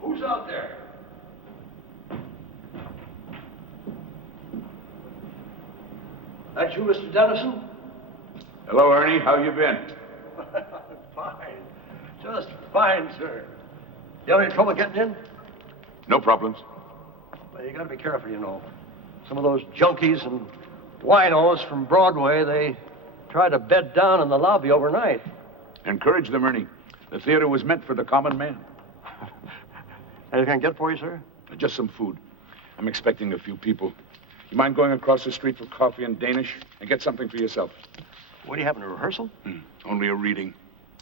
Who's out there? That you, Mr. Dennison? Hello, Ernie. How you been? Fine. Just fine, sir. You have any trouble getting in? No problems. Well, you gotta be careful, you know. Some of those junkies and winos from Broadway, they tried to bed down in the lobby overnight. Encourage them, Ernie. The theater was meant for the common man. Anything I can get for you, sir? Just some food. I'm expecting a few people. You mind going across the street for coffee and Danish and get something for yourself? What, do you have, a rehearsal? Only a reading.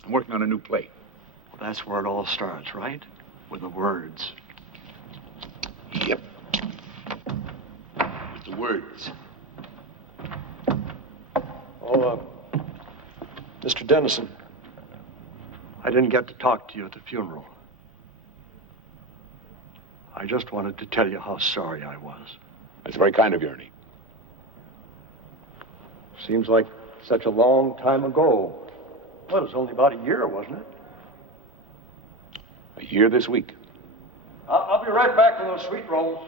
I'm working on a new play. Well, that's where it all starts, right? With the words. Yep. With the words. Oh, Mr. Dennison, I didn't get to talk to you at the funeral. I just wanted to tell you how sorry I was. That's very kind of you, Ernie. Seems like such a long time ago. Well, it was only about a year, wasn't it? A year this week. I'll be right back with those sweet rolls.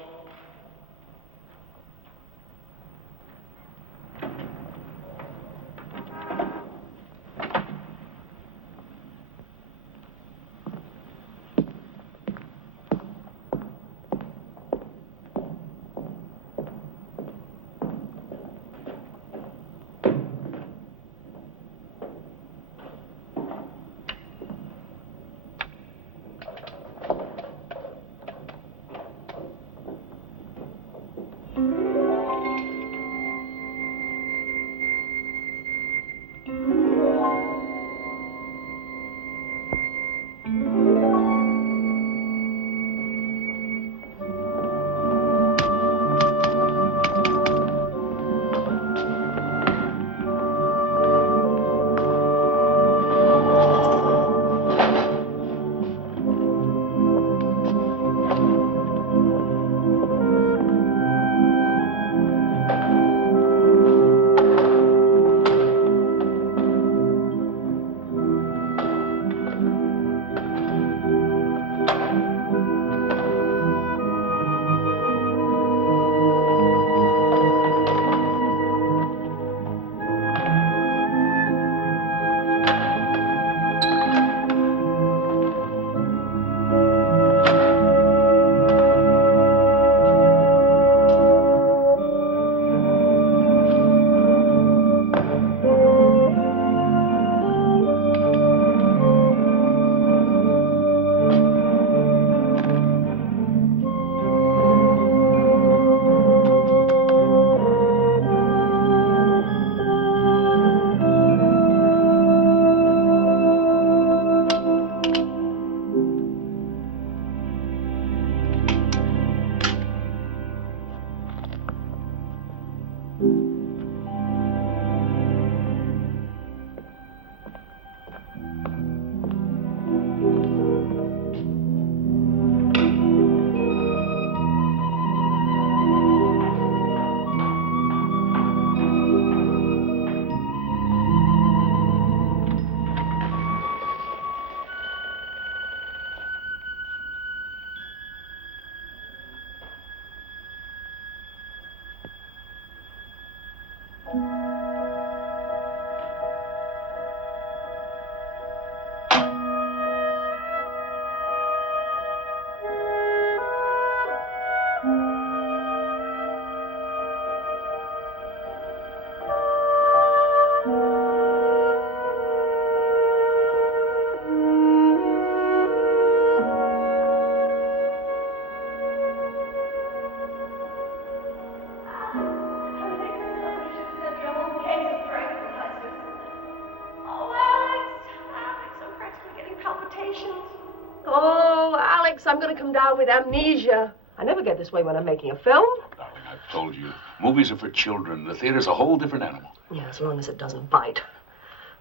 I'm going to come down with amnesia. I never get this way when I'm making a film. Darling, I've told you. Movies are for children. The theater's a whole different animal. Yeah, as long as it doesn't bite.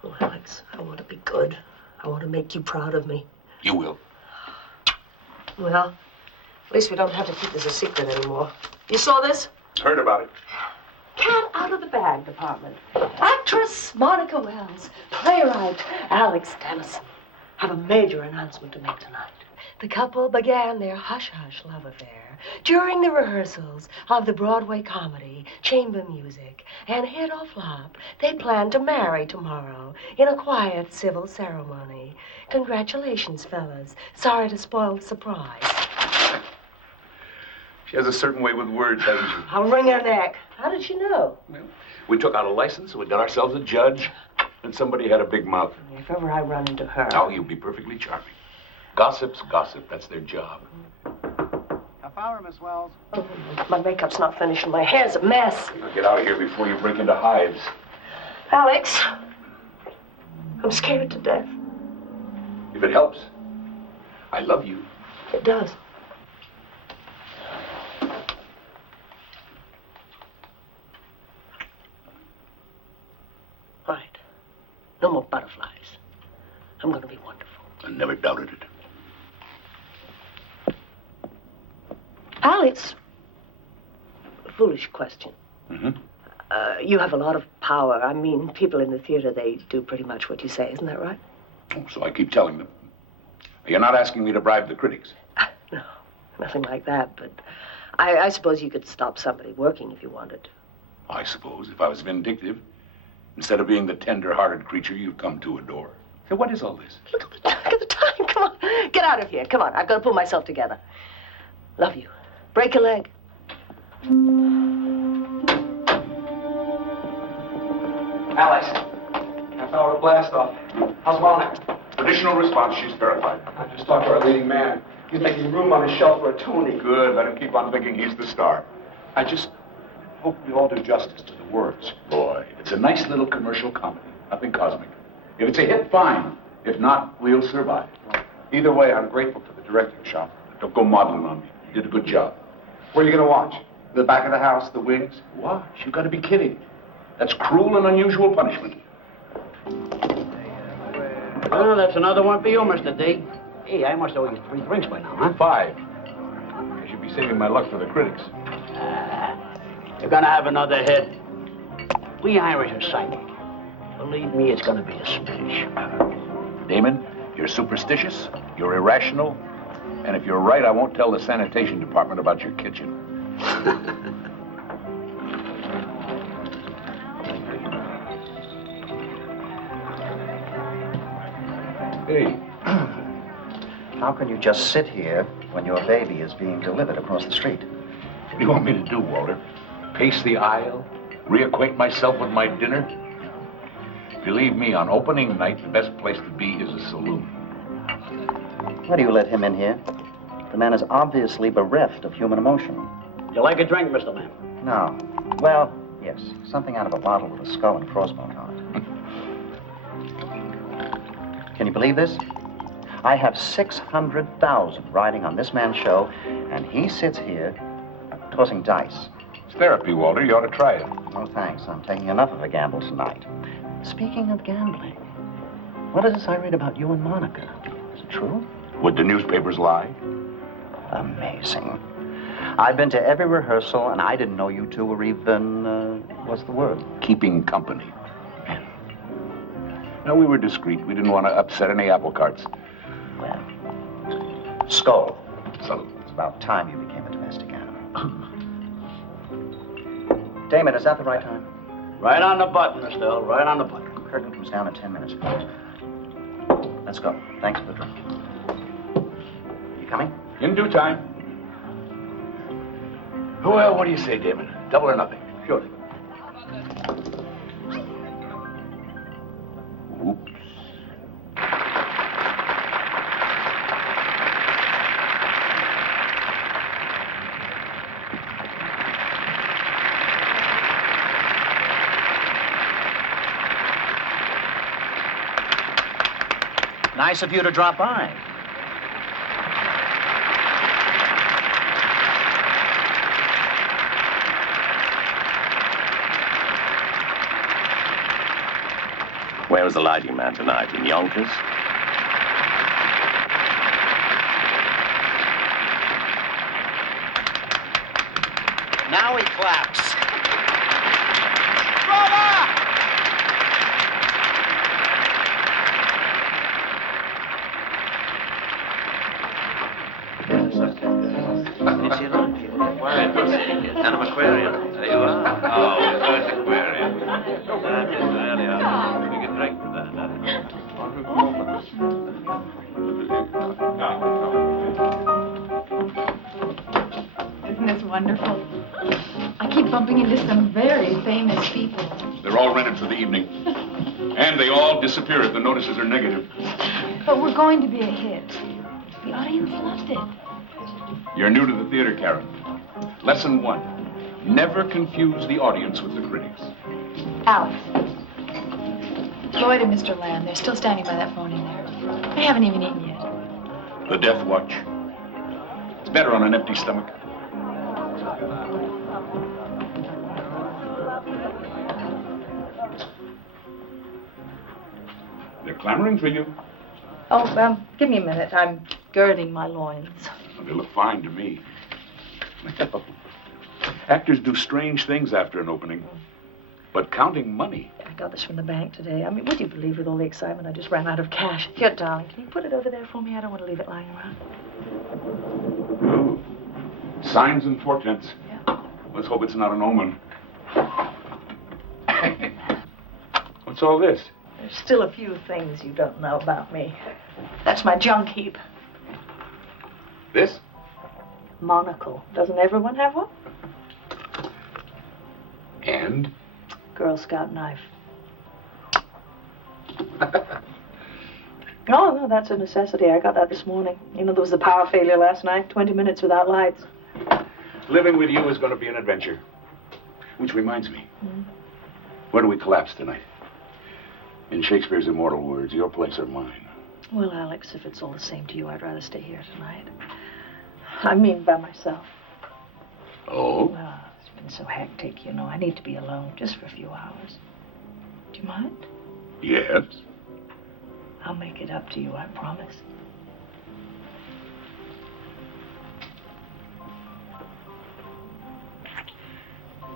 Oh, Alex, I want to be good. I want to make you proud of me. You will. Well, at least we don't have to keep this a secret anymore. You saw this? Heard about it. Cat out of the bag department. Actress Monica Wells. Playwright Alex Dennison. have a major announcement to make tonight. The couple began their hush-hush love affair during the rehearsals of the Broadway comedy, Chamber Music, and hit or flop, they plan to marry tomorrow in a quiet civil ceremony. Congratulations, fellas. Sorry to spoil the surprise. She has a certain way with words, hasn't she? I'll wring her neck. How did she know? Well, we took out a license, we got ourselves a judge, and somebody had a big mouth. If ever I run into her... Oh, you'll be perfectly charming. Gossip's gossip. That's their job. Half hour, Miss Wells. Oh, my makeup's not finished and my hair's a mess. Now get out of here before you break into hives. Alex, I'm scared to death. If it helps, I love you. It does. All right. No more butterflies. I'm going to be wonderful. I never doubted it. Alex, a foolish question. Mm-hmm. You have a lot of power. I mean, people in the theater, they do pretty much what you say. Isn't that right? Oh, so I keep telling them. You're not asking me to bribe the critics. No, nothing like that. But I suppose you could stop somebody working if you wanted. I suppose, if I was vindictive, instead of being the tender-hearted creature you've come to adore. So what is all this? Look at the time. Come on. Get out of here. Come on. I've got to pull myself together. Love you. Break a leg. Alex, half hour to blast off. How's Monica? Additional response, she's verified. I just talked to our leading man. He's making room on his shelf for a Tony. Good, let him keep on thinking he's the star. I just hope we all do justice to the words. Boy, it's a nice little commercial comedy. Nothing cosmic. If it's a hit, fine. If not, we'll survive. Either way, I'm grateful for the directing shop. Don't go modeling on me. You did a good job. Where are you going to watch? The back of the house, the wings? What? You gotta be kidding. That's cruel and unusual punishment. Oh, that's another one for you, Mr. D. Hey, I must owe you 3 drinks by now, huh? 5. I should be saving my luck for the critics. You're gonna have another hit. We Irish are psychic. Believe me, it's gonna be a smash. Damon, you're superstitious, you're irrational, and if you're right, I won't tell the sanitation department about your kitchen. Hey. How can you just sit here when your baby is being delivered across the street? What do you want me to do, Walter? Pace the aisle? Reacquaint myself with my dinner? Believe me, on opening night, the best place to be is a saloon. Why do you let him in here? The man is obviously bereft of human emotion. You like a drink, Mr. Lamb? No. Well, yes. Something out of a bottle with a skull and crossbones on it. Can you believe this? I have 600,000 riding on this man's show, and he sits here tossing dice. It's therapy, Walter. You ought to try it. Oh, thanks. I'm taking enough of a gamble tonight. Speaking of gambling, what is this I read about you and Monica? Is it true? Would the newspapers lie? Amazing. I've been to every rehearsal, and I didn't know you two were even, what's the word? Keeping company. No, we were discreet. We didn't want to upset any apple carts. Well, skull. So, It's about time you became a domestic animal. Damon, is that the right time? Right on the button, Mr. Earl. Right on the button. Curtain comes down in 10 minutes. Let's go. Thanks for the drink. You coming? in due time. Well, what do you say, Damon? Double or nothing? Sure. Oops. Nice of you to drop by. Where was the lighting man tonight? In Yonkers? Now he claps. Brother! she like you? Why, Tanam Aquarium. There you are. Oh, first aquarium. That is really awesome. We can drink for that, Isn't this wonderful? I keep bumping into some very famous people. They're all rented for the evening. And they all disappear if the notices are negative. But we're going to be a hit. The audience loved it. You're new to the theater, Karen. Lesson 1. Never confuse the audience with the critics. Alex. Lloyd and Mr. Lamb, they're still standing by that phone in there. I haven't even eaten yet. The death watch. It's better on an empty stomach. They're clamoring for you. Oh, give me a minute. I'm girding my loins. Well, they look fine to me. Actors do strange things after an opening. But counting money. I got this from the bank today. I mean, would you believe with all the excitement I just ran out of cash? Here, darling, can you put it over there for me? I don't want to leave it lying around. Oh, signs and portents. Yeah. Let's hope it's not an omen. What's all this? There's still a few things you don't know about me. That's my junk heap. This? Monocle. Doesn't everyone have one? And? Girl Scout knife. Oh, no, that's a necessity. I got that this morning. You know, there was a power failure last night. 20 minutes without lights. Living with you is going to be an adventure. Which reminds me. Where do we collapse tonight? In Shakespeare's immortal words, your place or mine? Well, Alex, if it's all the same to you, I'd rather stay here tonight. I mean, by myself. Oh? Well, it's been so hectic, you know. I need to be alone just for a few hours. Do you mind? Yes. I'll make it up to you, I promise.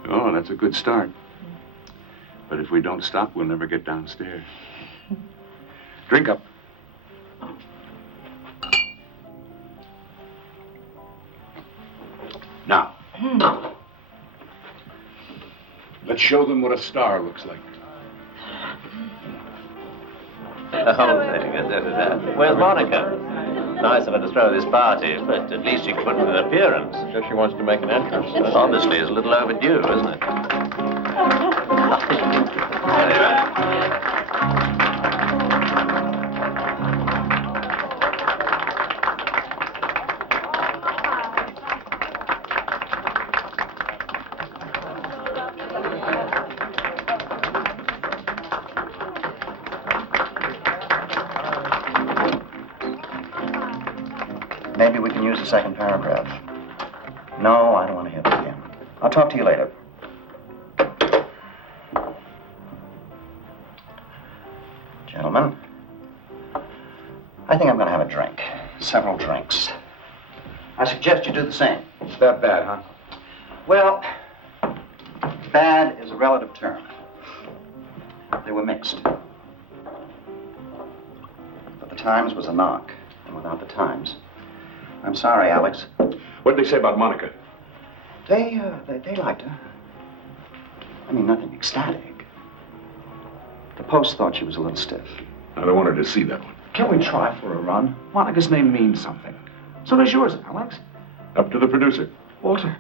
Oh, that's a good start. But if we don't stop, we'll never get downstairs. Drink up. Now, let's show them what a star looks like. The whole thing. Where's Monica? Nice of her to throw this party, but at least she could put in an appearance. Guess she wants to make an entrance. Honestly, it's a little overdue, isn't it? Maybe we can use the second paragraph. No, I don't want to hear that again. I'll talk to you later. Gentlemen, I think I'm going to have a drink. Several drinks. I suggest you do the same. It's that bad, huh? Well, bad is a relative term. They were mixed. But the Times was a knock, and without the Times... I'm sorry, Alex. What did they say about Monica? They liked her. I mean, nothing ecstatic. The Post thought she was a little stiff. I don't want her to see that one. Can't we try for a run? Monica's name means something. So does yours, Alex. Up to the producer. Walter.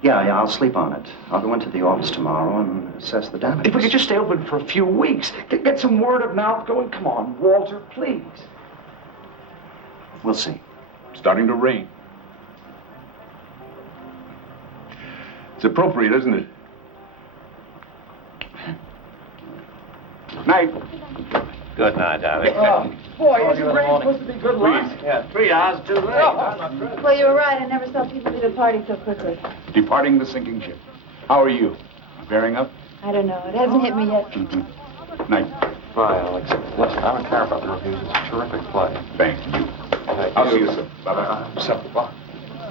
Yeah, I'll sleep on it. I'll go into the office tomorrow and assess the damages. If we could just stay open for a few weeks, get some word of mouth going. Come on, Walter, please. We'll see. Starting to rain. It's appropriate, isn't it? Night. Good night, Alex. Oh, boy, isn't rain supposed to be good luck? Yeah, 3 hours too late. Well, you were right. I never saw people leave a party so quickly. Departing the sinking ship. How are you? Bearing up? I don't know. It hasn't hit me yet. Night. Bye, Alex. Listen, I don't care about the reviews. It's a terrific play. Thank you. I'll see you soon. Bye-bye. Supper. Bye.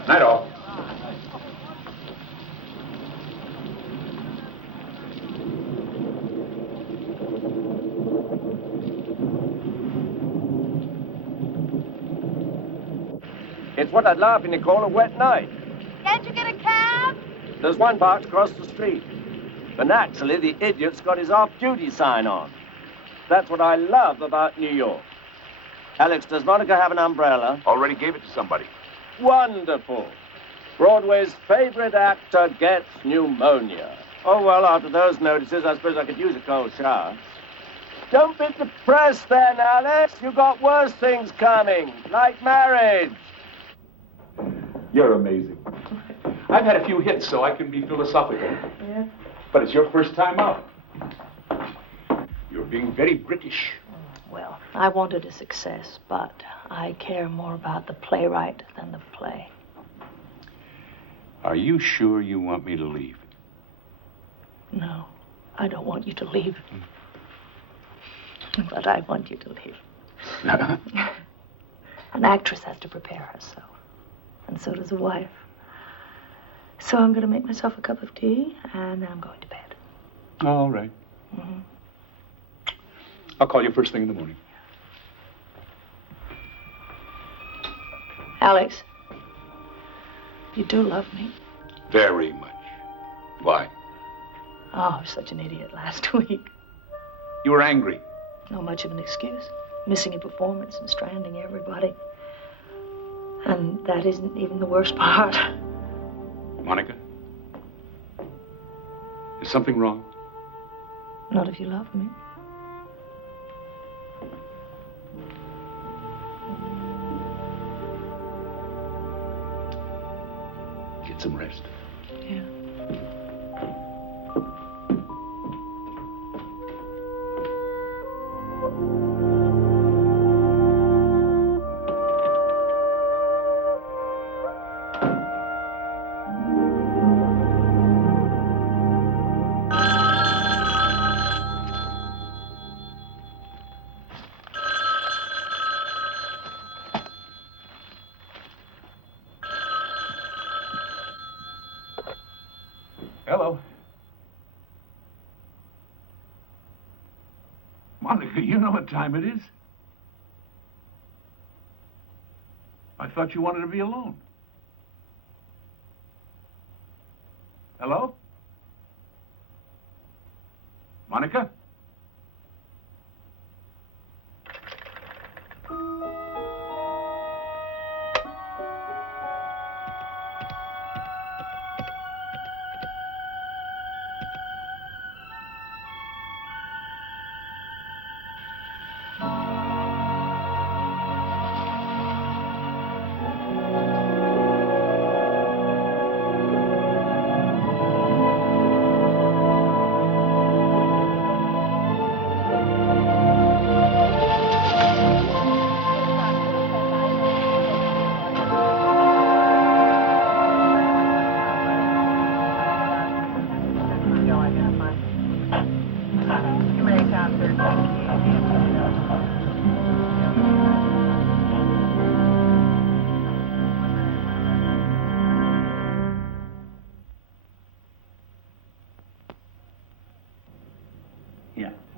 Night all. It's what I'd laughingly call a wet night. Can't you get a cab? There's one box across the street. But naturally, the idiot's got his off-duty sign on. That's what I love about New York. Alex, does Monica have an umbrella? Already gave it to somebody. Wonderful. Broadway's favorite actor gets pneumonia. Oh, well, after those notices, I suppose I could use a cold shower. Don't be depressed then, Alex. You've got worse things coming, like marriage. You're amazing. I've had a few hits, so I can be philosophical. Yeah? But it's your first time out. You're being very British. Well, I wanted a success, but I care more about the playwright than the play. Are you sure you want me to leave? No, I don't want you to leave. But I want you to leave. An actress has to prepare herself, and so does a wife. So I'm going to make myself a cup of tea, and then I'm going to bed. All right. Mm-hmm. I'll call you first thing in the morning. Alex, you do love me. Very much. Why? Oh, I was such an idiot last week. You were angry. Not much of an excuse. Missing a performance and stranding everybody. And that isn't even the worst part. Monica? Is something wrong? Not if you love me. Get some rest. Yeah. Hello. Monica, you know what time it is. I thought you wanted to be alone. Hello? Monica?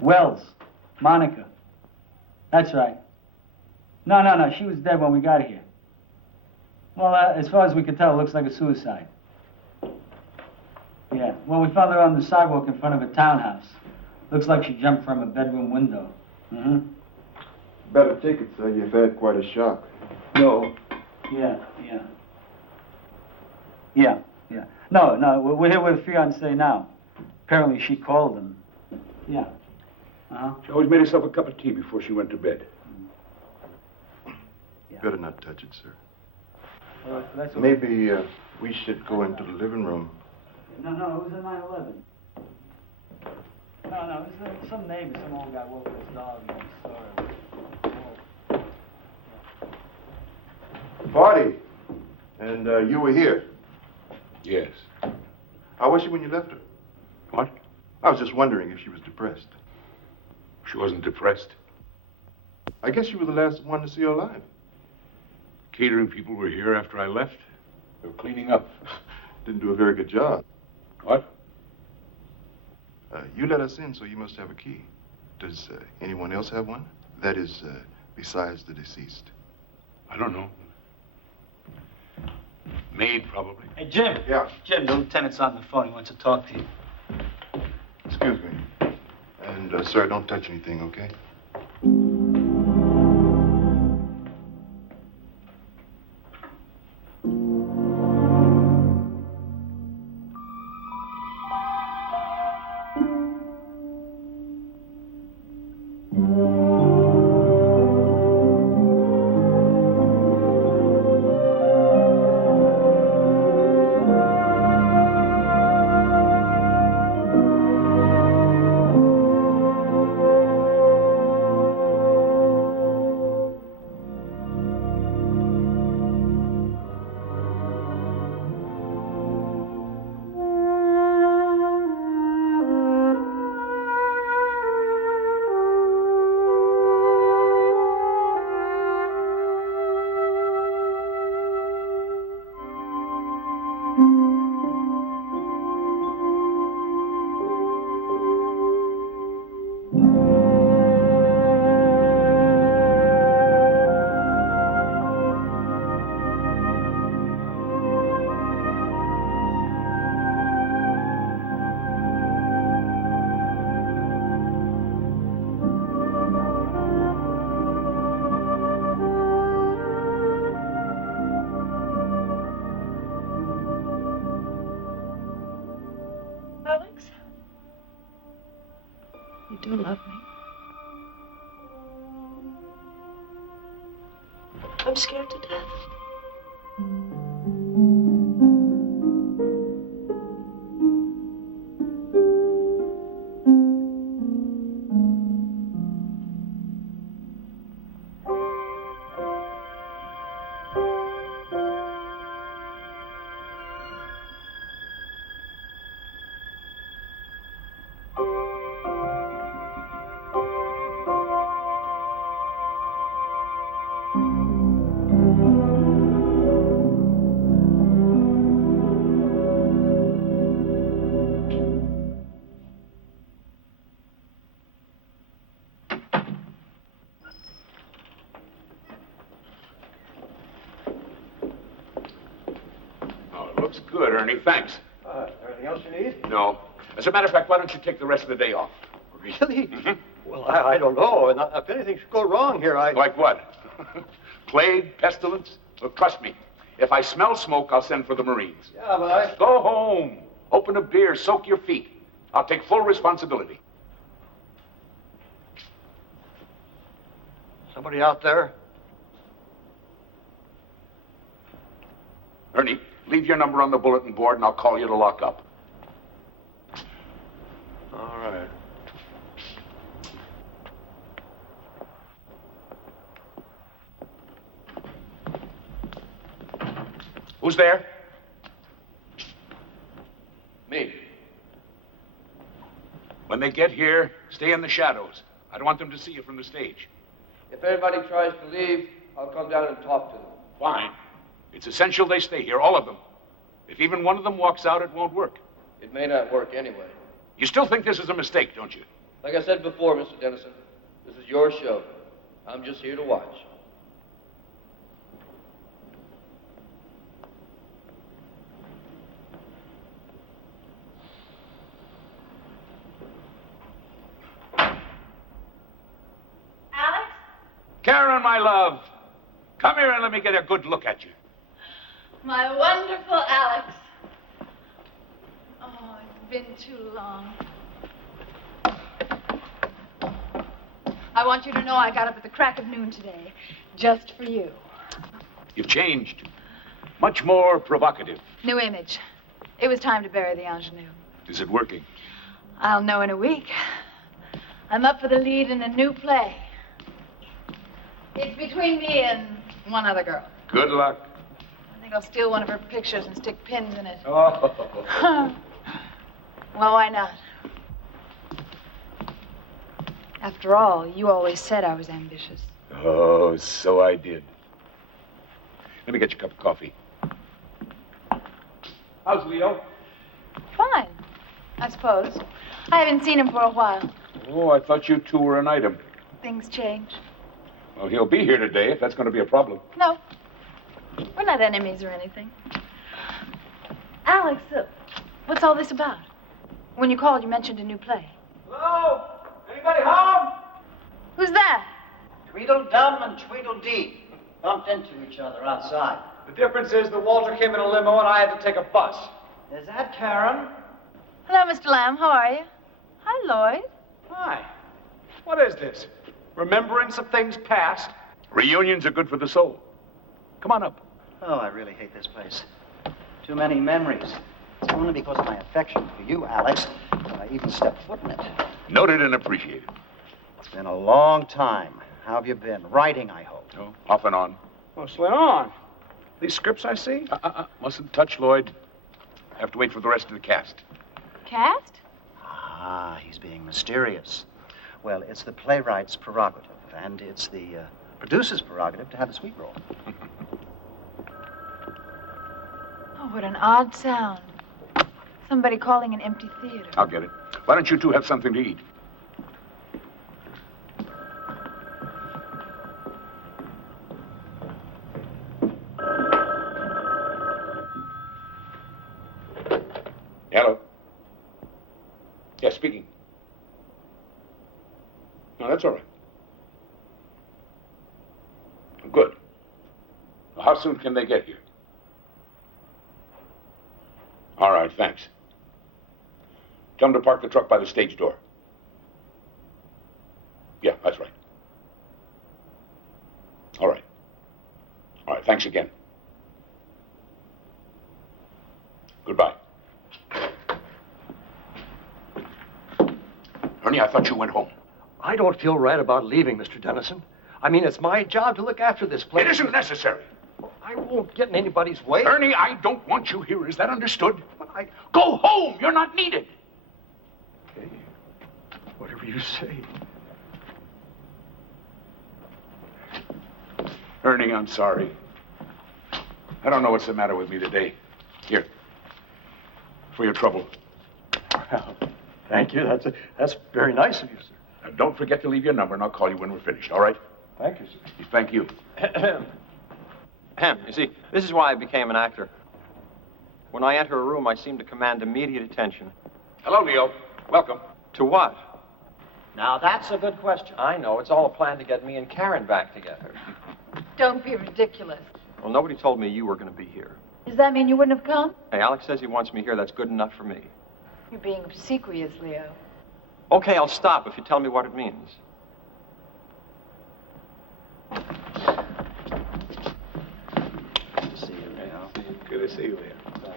Wells. Monica. That's right. No. She was dead when we got here. Well, as far as we can tell, it looks like a suicide. Yeah. Well, we found her on the sidewalk in front of a townhouse. Looks like she jumped from a bedroom window. Mm-hmm. Better take it, sir. You've had quite a shock. No. Yeah. No, we're here with a fiancé now. Apparently she called him. Yeah. Uh-huh. She always made herself a cup of tea before she went to bed. Yeah. Better not touch it, sir. That's Maybe we should go into the living room. No, it was a 9/11. No, it was some neighbor, some old guy woke up his dog and he saw her. Party. And you were here. Yes. How was she when you left her? What? I was just wondering if she was depressed. She wasn't depressed. I guess you were the last one to see her alive. Catering people were here after I left. They were cleaning up. Didn't do a very good job. What? You let us in, so you must have a key. Does anyone else have one? That is, besides the deceased. I don't know. Maid, probably. Hey, Jim. Yeah. Jim, the lieutenant's on the phone. He wants to talk to you. Excuse me. And, sir, don't touch anything, okay? Alex? You do love me. I'm scared to death. Oh, it looks good, Ernie. Thanks. Anything else you need? No. As a matter of fact, why don't you take the rest of the day off? Really? Well, I don't know. And if anything should go wrong here, Like what? Plague, pestilence? Look, trust me. If I smell smoke, I'll send for the Marines. Yeah, but Go home. Open a beer. Soak your feet. I'll take full responsibility. Somebody out there? Ernie, leave your number on the bulletin board and I'll call you to lock up. All right. Who's there? Me. When they get here, stay in the shadows. I don't want them to see you from the stage. If anybody tries to leave, I'll come down and talk to them. Fine. It's essential they stay here, all of them. If even one of them walks out, it won't work. It may not work anyway. You still think this is a mistake, don't you? Like I said before, Mr. Dennison, this is your show. I'm just here to watch. Alex? Karen, my love, come here and let me get a good look at you. My wonderful Alex. Oh, it's been too long. I want you to know I got up at the crack of noon today, just for you. You've changed. Much more provocative. New image. It was time to bury the ingenue. Is it working? I'll know in a week. I'm up for the lead in a new play. It's between me and one other girl. Good luck. I think I'll steal one of her pictures and stick pins in it. Oh. Well, why not? After all, you always said I was ambitious. Oh, so I did. Let me get you a cup of coffee. How's Leo? Fine, I suppose. I haven't seen him for a while. Oh, I thought you two were an item. Things change. Well, he'll be here today if that's going to be a problem. No, we're not enemies or anything. Alex, what's all this about? When you called, you mentioned a new play. Hello? Anybody home? Who's that? Tweedledum and Tweedledee bumped into each other outside. The difference is that Walter came in a limo and I had to take a bus. Is that Karen? Hello, Mr. Lamb. How are you? Hi, Lloyd. Hi. What is this? Remembrance of things past? Reunions are good for the soul. Come on up. Oh, I really hate this place. Too many memories. It's only because of my affection for you, Alex, that I even stepped foot in it. Noted and appreciated. It's been a long time. How have you been? Writing, I hope. Oh, off and on. Mostly on. These scripts I see? Mustn't touch, Lloyd. Have to wait for the rest of the cast. Cast? Ah, he's being mysterious. Well, it's the playwright's prerogative, and it's the producer's prerogative to have the sweet roll. Oh, what an odd sound. Somebody calling an empty theater. I'll get it. Why don't you two have something to eat? Hello? Yes, speaking. No, that's all right. Good. How soon can they get here? All right, thanks. Tell them to park the truck by the stage door. Yeah, that's right. All right. All right, thanks again. Goodbye. Ernie, I thought you went home. I don't feel right about leaving, Mr. Dennison. I mean, it's my job to look after this place. It isn't necessary. I won't get in anybody's way. Ernie, I don't want you here. Is that understood? But Go home. You're not needed. Okay. Whatever you say. Ernie, I'm sorry. I don't know what's the matter with me today. Here. For your trouble. Well, thank you. That's very nice of you, sir. Now, don't forget to leave your number, and I'll call you when we're finished, all right? Thank you, sir. Thank you. You see, this is why I became an actor. When I enter a room, I seem to command immediate attention. Hello, Leo. Welcome. To what? Now, that's a good question. I know. It's all a plan to get me and Karen back together. Don't be ridiculous. Well, nobody told me you were going to be here. Does that mean you wouldn't have come? Hey, Alex says he wants me here. That's good enough for me. You're being obsequious, Leo. Okay, I'll stop if you tell me what it means. Good to see you, Leo. Good to see you, Leo.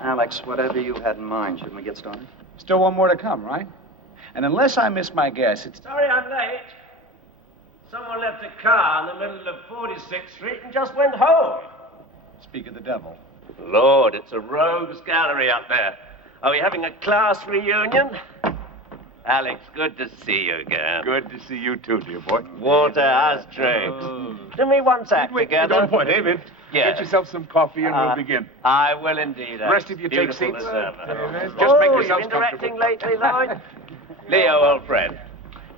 Alex, whatever you had in mind, shouldn't we get started? Still one more to come, right? And unless I miss my guess, it's... Sorry I'm late. Someone left a car in the middle of 46th Street and just went home. Speak of the devil. Lord, it's a rogues gallery up there. Are we having a class reunion? Alex, good to see you again. Good to see you too, dear boy. Walter, how's drinks? Do me once act together. Don't point, David. Yeah. Get yourself some coffee and we'll begin. I will indeed. The rest of you take seats. Beautiful as ever. Just make Oh, yourselves you've been directing comfortable. lately, Lloyd? Leo, old friend.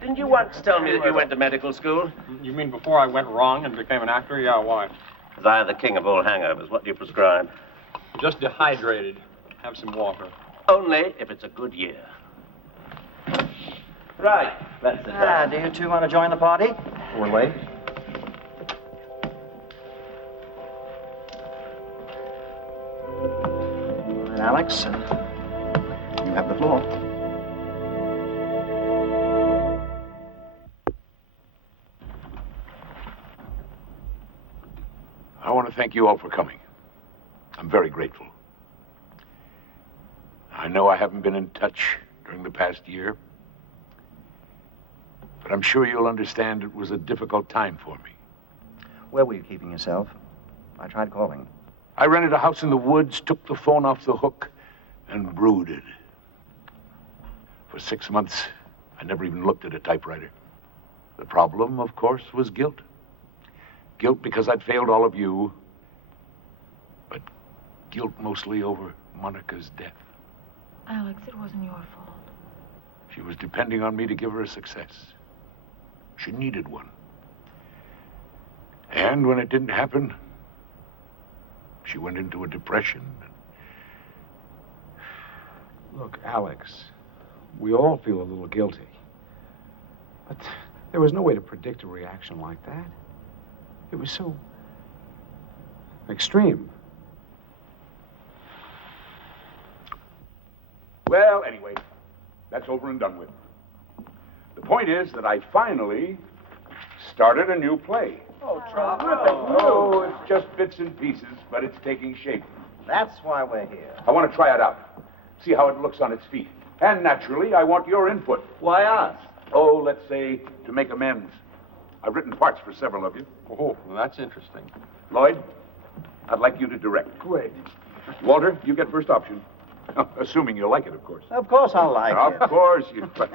Didn't you once tell me that you went to medical school? You mean before I went wrong and became an actor? Yeah, why? Because I am the king of all hangovers. What do you prescribe? Just dehydrated. Have some water. Only if it's a good year. Right, let's sit down. Do you two want to join the party? We're late. All right, Alex, you have the floor. I want to thank you all for coming. I'm very grateful. I know I haven't been in touch during the past year, but I'm sure you'll understand it was a difficult time for me. Where were you keeping yourself? I tried calling. I rented a house in the woods, took the phone off the hook, and brooded. For 6 months, I never even looked at a typewriter. The problem, of course, was guilt. Guilt because I'd failed all of you, but guilt mostly over Monica's death. Alex, it wasn't your fault. She was depending on me to give her a success. She needed one. And when it didn't happen, she went into a depression. Look, Alex, we all feel a little guilty. But there was no way to predict a reaction like that. It was so extreme. Well, anyway, that's over and done with. The point is that I finally started a new play. Oh, Trot. Oh, it's just bits and pieces, but it's taking shape. That's why we're here. I want to try it out, see how it looks on its feet. And naturally, I want your input. Why us? Oh, let's say to make amends. I've written parts for several of you. Oh, well, that's interesting. Lloyd, I'd like you to direct. Great. Walter, you get first option. Assuming you'll like it, of course. Of course I'll like it. Of course you will.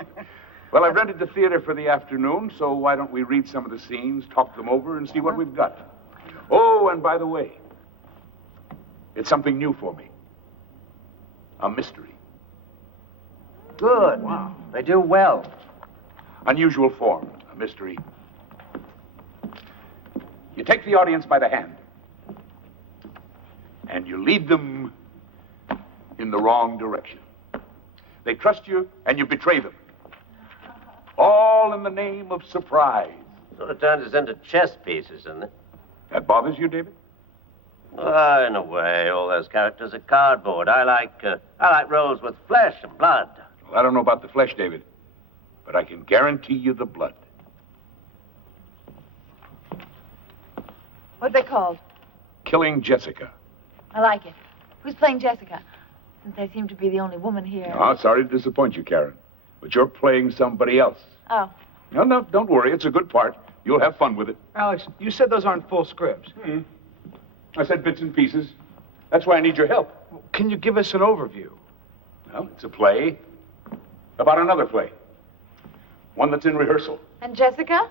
Well, I've rented the theater for the afternoon, so why don't we read some of the scenes, talk them over, and see what we've got. Oh, and by the way, it's something new for me. A mystery. Good. Wow. They do well. Unusual form, a mystery. You take the audience by the hand, and you lead them in the wrong direction. They trust you, and you betray them. All in the name of surprise. Sort of turns us into chess pieces, doesn't it? That bothers you, David? Oh, in a way, all those characters are cardboard. I like roles with flesh and blood. Well, I don't know about the flesh, David, but I can guarantee you the blood. What are they called? Killing Jessica. I like it. Who's playing Jessica? Since I seem to be the only woman here. Oh, sorry to disappoint you, Karen, but you're playing somebody else. Oh. No, don't worry. It's a good part. You'll have fun with it. Alex, you said those aren't full scripts. I said bits and pieces. That's why I need your help. Can you give us an overview? Well, it's a play about another play. One that's in rehearsal. And Jessica?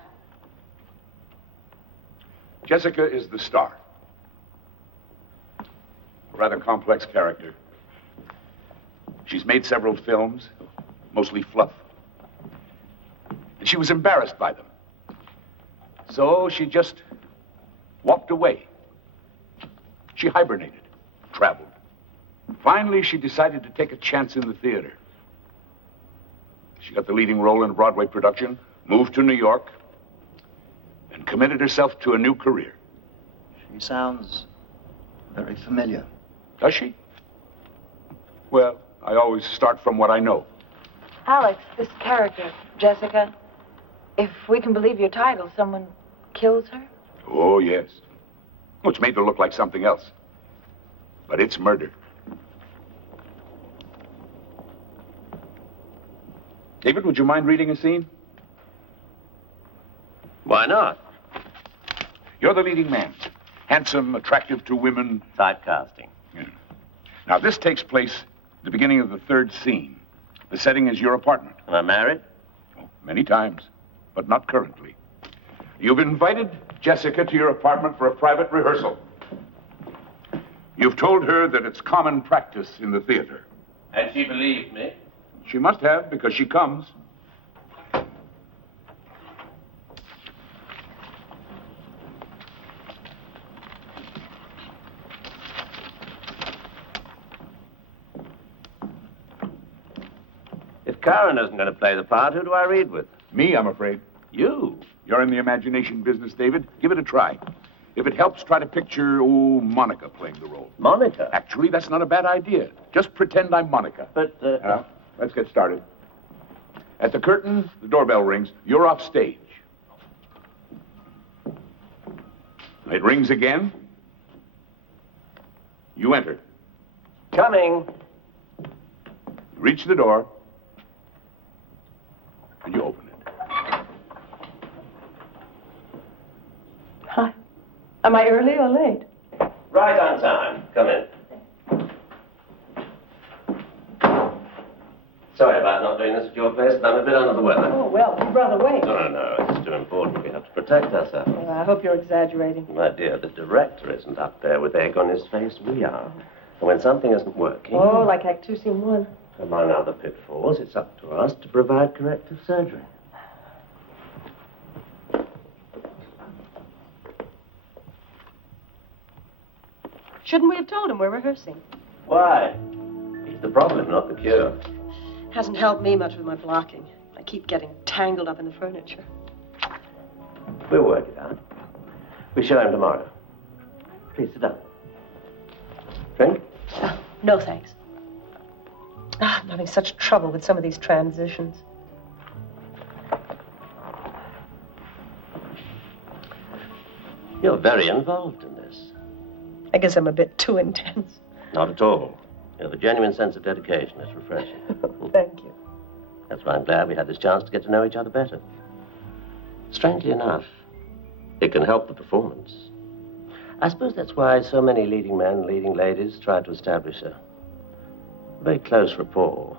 Jessica is the star. A rather complex character. She's made several films, mostly fluff. And she was embarrassed by them. So she just walked away. She hibernated, traveled. Finally, she decided to take a chance in the theater. She got the leading role in a Broadway production, moved to New York, and committed herself to a new career. She sounds very familiar. Does she? Well, I always start from what I know. Alex, this character, Jessica, if we can believe your title, someone kills her? Oh, yes. Well, it's made to look like something else. But it's murder. David, would you mind reading a scene? Why not? You're the leading man. Handsome, attractive to women. Typecasting. Yeah. Now, this takes place at the beginning of the third scene. The setting is your apartment. Am I married? Oh, many times, but not currently. You've invited Jessica to your apartment for a private rehearsal. You've told her that it's common practice in the theater. And she believed me? She must have, because she comes. If Karen isn't going to play the part, who do I read with? Me, I'm afraid. You? You're in the imagination business, David. Give it a try. If it helps, try to picture, Monica playing the role. Monica? Actually, that's not a bad idea. Just pretend I'm Monica. But, let's get started. At the curtain, the doorbell rings. You're off stage. It rings again. You enter. Coming. You reach the door, and you open it. Hi. Am I early or late? Right on time. Come in. Sorry about not doing this at your place, but I'm a bit under the weather. Oh, well, you'd rather wait. No, it's too important. We have to protect ourselves. Well, I hope you're exaggerating. My dear, the director isn't up there with egg on his face. We are. And when something isn't working... Oh, like Act 2, Scene 1. Among other pitfalls, it's up to us to provide corrective surgery. Shouldn't we have told him we're rehearsing? Why? He's the problem, not the cure. Hasn't helped me much with my blocking. I keep getting tangled up in the furniture. We'll work it out. We show him tomorrow. Please sit down. Drink? No, thanks. I'm having such trouble with some of these transitions. You're very involved in this. I guess I'm a bit too intense. Not at all. You have a genuine sense of dedication. It's refreshing. Thank you. That's why I'm glad we had this chance to get to know each other better. Strangely enough, it can help the performance. I suppose that's why so many leading men and leading ladies try to establish a very close rapport.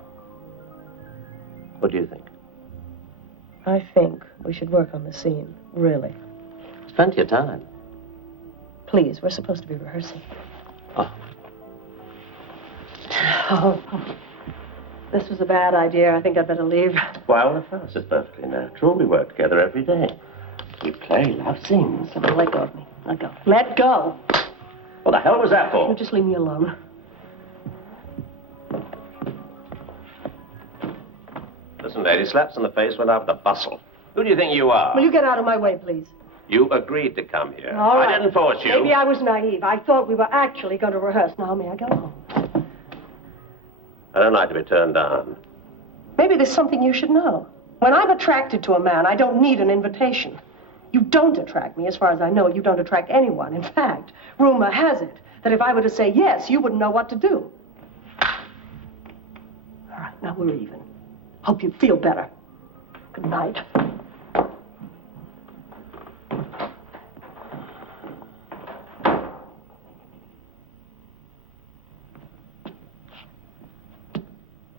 What do you think? I think we should work on the scene, really. There's plenty of time. Please, we're supposed to be rehearsing. Oh. Oh, this was a bad idea. I think I'd better leave. Why, all of us is perfectly natural. We work together every day. We play love scenes. So let go of me. Let go. Let go. What the hell was that for? You just leave me alone. Listen, lady, slaps in the face went out with a bustle. Who do you think you are? Will you get out of my way, please? You agreed to come here. All right. I didn't force you. Maybe I was naive. I thought we were actually going to rehearse. Now, may I go home? I don't like to be turned down. Maybe there's something you should know. When I'm attracted to a man, I don't need an invitation. You don't attract me. As far as I know, you don't attract anyone. In fact, rumor has it that if I were to say yes, you wouldn't know what to do. All right, now we're even. Hope you feel better. Good night.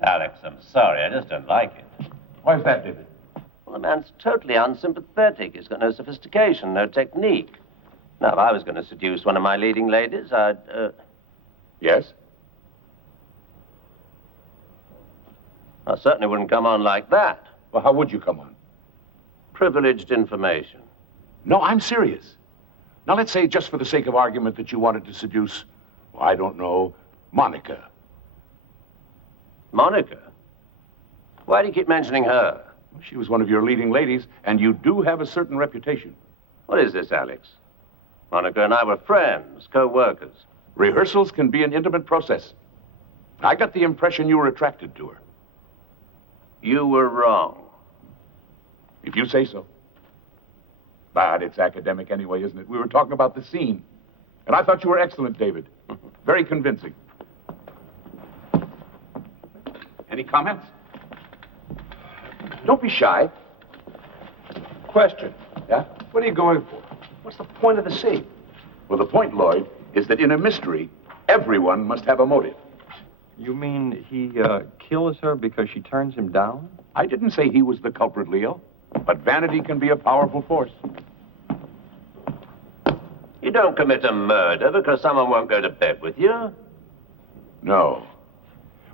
Alex, I'm sorry. I just don't like it. Why is that, David? Well, the man's totally unsympathetic. He's got no sophistication, no technique. Now, if I was going to seduce one of my leading ladies, I'd, Yes? I certainly wouldn't come on like that. Well, how would you come on? Privileged information. No, I'm serious. Now, let's say, just for the sake of argument, that you wanted to seduce, well, I don't know, Monica. Monica? Why do you keep mentioning her? Well, she was one of your leading ladies, and you do have a certain reputation. What is this, Alex? Monica and I were friends, co-workers. Rehearsals can be an intimate process. I got the impression you were attracted to her. You were wrong. If you say so. But it's academic anyway, isn't it? We were talking about the scene. And I thought you were excellent, David. Very convincing. Any comments? Don't be shy. Question. Yeah? What are you going for? What's the point of the scene? Well, the point, Lloyd, is that in a mystery, everyone must have a motive. You mean he kills her because she turns him down? I didn't say he was the culprit, Leo. But vanity can be a powerful force. You don't commit a murder because someone won't go to bed with you. No.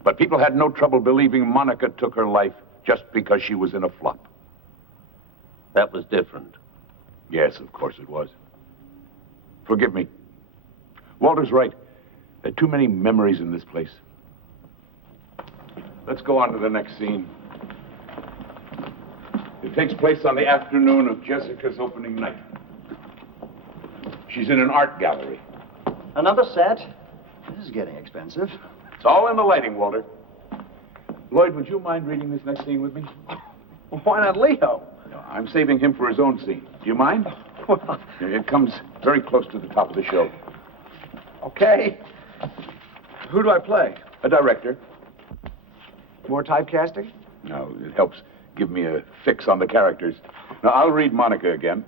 But people had no trouble believing Monica took her life just because she was in a flop. That was different. Yes, of course it was. Forgive me. Walter's right. There are too many memories in this place. Let's go on to the next scene. It takes place on the afternoon of Jessica's opening night. She's in an art gallery. Another set? This is getting expensive. It's all in the lighting, Walter. Lloyd, would you mind reading this next scene with me? Why not Leo? No, I'm saving him for his own scene. Do you mind? It comes very close to the top of the show. Okay. Who do I play? A director. More typecasting? No, it helps give me a fix on the characters. Now, I'll read Monica again.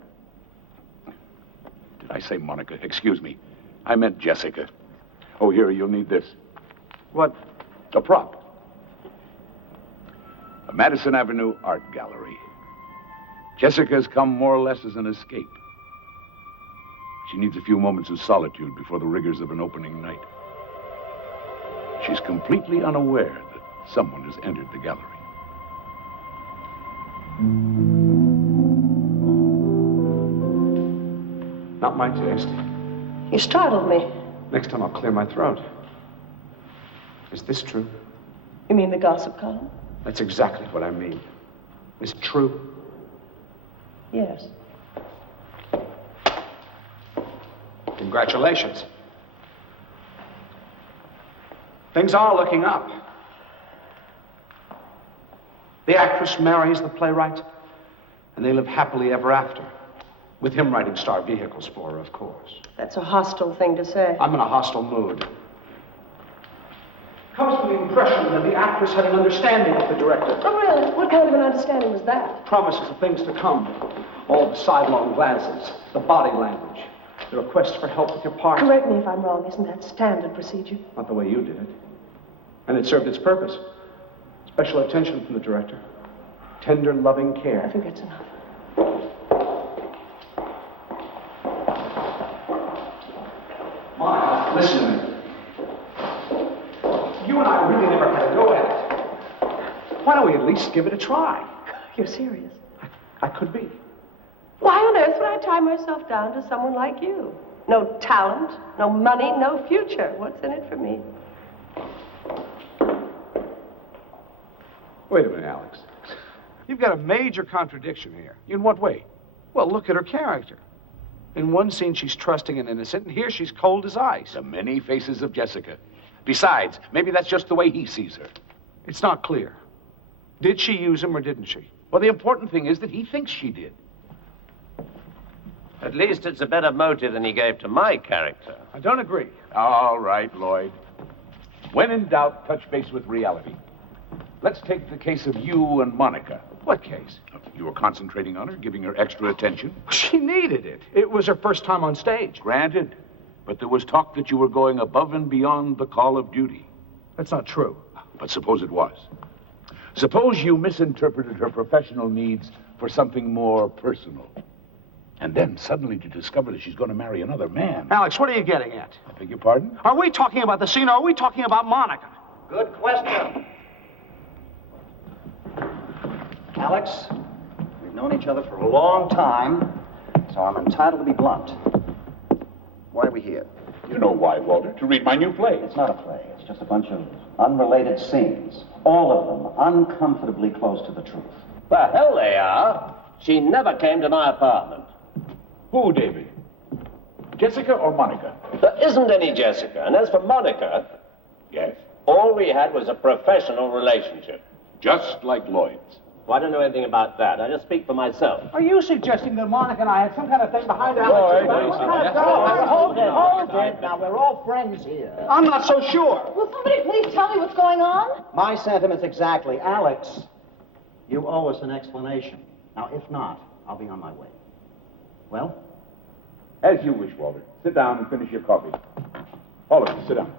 Did I say Monica? Excuse me. I meant Jessica. Oh, here, you'll need this. What? A prop. A Madison Avenue art gallery. Jessica's come more or less as an escape. She needs a few moments of solitude before the rigors of an opening night. She's completely unaware that someone has entered the gallery. Not my taste. You startled me. Next time I'll clear my throat. Is this true? You mean the gossip column? That's exactly what I mean. Is it true? Yes. Congratulations. Things are looking up. The actress marries the playwright, and they live happily ever after. With him writing star vehicles for her, of course. That's a hostile thing to say. I'm in a hostile mood. Comes from the impression that the actress had an understanding with the director. Oh, really? What kind of an understanding was that? Promises of things to come. All the sidelong glances, the body language, the request for help with your part. Correct me if I'm wrong. Isn't that standard procedure? Not the way you did it. And it served its purpose. Special attention from the director. Tender, loving care. I think that's enough. Maya, listen to me. You and I really never had a go at it. Why don't we at least give it a try? You're serious? I could be. Why on earth would I tie myself down to someone like you? No talent, no money, no future. What's in it for me? Wait a minute, Alex. You've got a major contradiction here. In what way? Well, look at her character. In one scene, she's trusting and innocent, and here she's cold as ice. The many faces of Jessica. Besides, maybe that's just the way he sees her. It's not clear. Did she use him or didn't she? Well, the important thing is that he thinks she did. At least it's a better motive than he gave to my character. I don't agree. All right, Lloyd. When in doubt, touch base with reality. Let's take the case of you and Monica. What case? You were concentrating on her, giving her extra attention. She needed it. It was her first time on stage. Granted. But there was talk that you were going above and beyond the call of duty. That's not true. But suppose it was. Suppose you misinterpreted her professional needs for something more personal. And then suddenly to discover that she's going to marry another man. Alex, what are you getting at? I beg your pardon? Are we talking about the scene or are we talking about Monica? Good question. Alex, we've known each other for a long time, so I'm entitled to be blunt. Why are we here? You know why, Walter. To read my new play. It's not a play. It's just a bunch of unrelated scenes. All of them uncomfortably close to the truth. The hell they are. She never came to my apartment. Who, David? Jessica or Monica? There isn't any Jessica. And as for Monica... Yes? All we had was a professional relationship. Just like Lloyd's. Well, I don't know anything about that. I just speak for myself. Are you suggesting that Monica and I had some kind of thing behind our Hold it. Now, we're all friends here. I'm not so sure. Will somebody please tell me what's going on? My sentiments exactly. Alex, you owe us an explanation. Now, if not, I'll be on my way. Well? As you wish, Walter. Sit down and finish your coffee. All of you, sit down.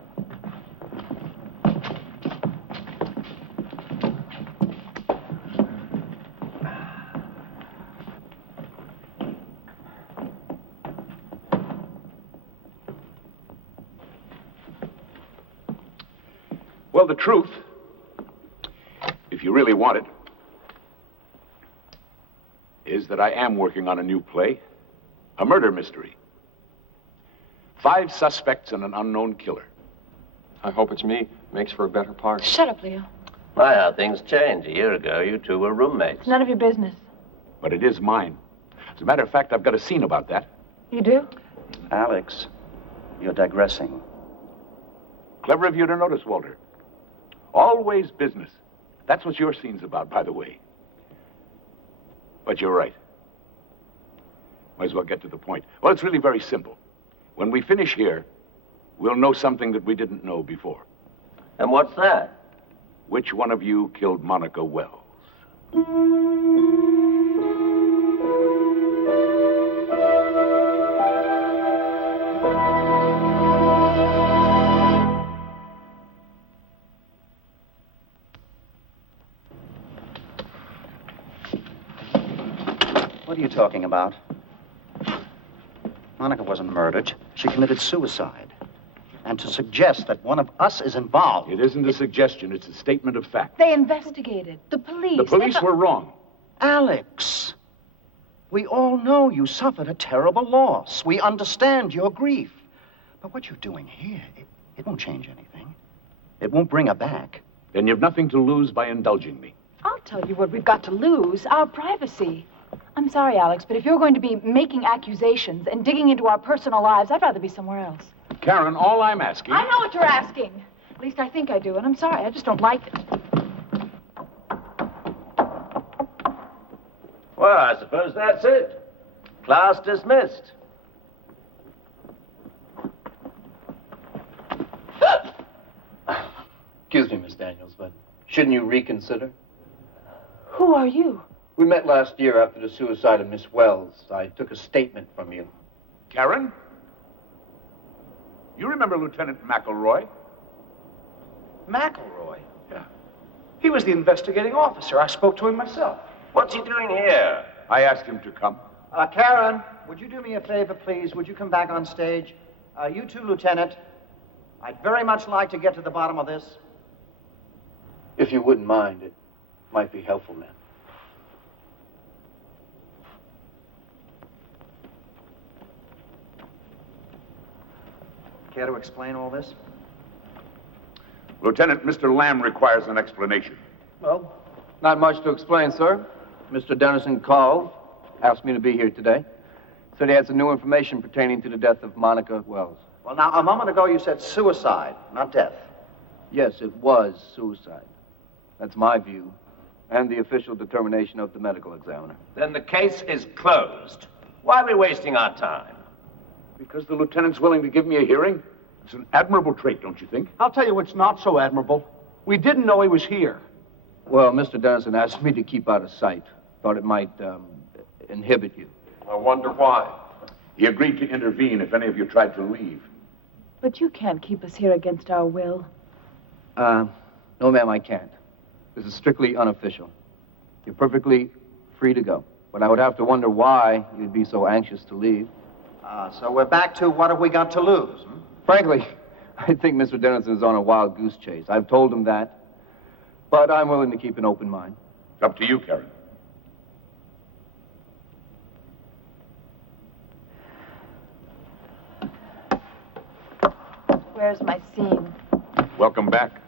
Well, the truth, if you really want it, is that I am working on a new play, a murder mystery. 5 suspects and an unknown killer. I hope it's me. Makes for a better part. Shut up, Leo. My, how things changed. A year ago, you two were roommates. It's none of your business. But it is mine. As a matter of fact, I've got a scene about that. You do? Alex, you're digressing. Clever of you to notice, Walter. Always business. That's what your scene's about, by the way. But you're right. Might as well get to the point. Well, it's really very simple. When we finish here, we'll know something that we didn't know before. And what's that? Which one of you killed Monica Wells? What are you talking about? Monica wasn't murdered. She committed suicide. And to suggest that one of us is involved... It isn't a suggestion. It's a statement of fact. They investigated. The police. The police were wrong. Alex, we all know you suffered a terrible loss. We understand your grief. But what you're doing here, it won't change anything. It won't bring her back. Then you've nothing to lose by indulging me. I'll tell you what we've got to lose, our privacy. I'm sorry, Alex, but if you're going to be making accusations and digging into our personal lives, I'd rather be somewhere else. Karen, all I'm asking... I know what you're asking. At least I think I do, and I'm sorry. I just don't like it. Well, I suppose that's it. Class dismissed. Excuse me, Miss Daniels, but shouldn't you reconsider? Who are you? We met last year after the suicide of Miss Wells. I took a statement from you. Karen? You remember Lieutenant McElroy? McElroy? Yeah. He was the investigating officer. I spoke to him myself. What's he doing here? I asked him to come. Karen, would you do me a favor, please? Would you come back on stage? You too, Lieutenant. I'd very much like to get to the bottom of this. If you wouldn't mind, it might be helpful, ma'am. Care to explain all this? Lieutenant, Mr. Lamb requires an explanation. Well, not much to explain, sir. Mr. Dennison called, asked me to be here today. Said he had some new information pertaining to the death of Monica Wells. Well, now, a moment ago you said suicide, not death. Yes, it was suicide. That's my view, and the official determination of the medical examiner. Then the case is closed. Why are we wasting our time? Because the lieutenant's willing to give me a hearing? It's an admirable trait, don't you think? I'll tell you what's not so admirable. We didn't know he was here. Well, Mr. Dennison asked me to keep out of sight. Thought it might inhibit you. I wonder why. He agreed to intervene if any of you tried to leave. But you can't keep us here against our will. No, ma'am, I can't. This is strictly unofficial. You're perfectly free to go. But I would have to wonder why you'd be so anxious to leave. So we're back to what have we got to lose? Frankly, I think Mr. Dennison is on a wild goose chase. I've told him that. But I'm willing to keep an open mind. It's up to you, Karen. Where's my scene? Welcome back.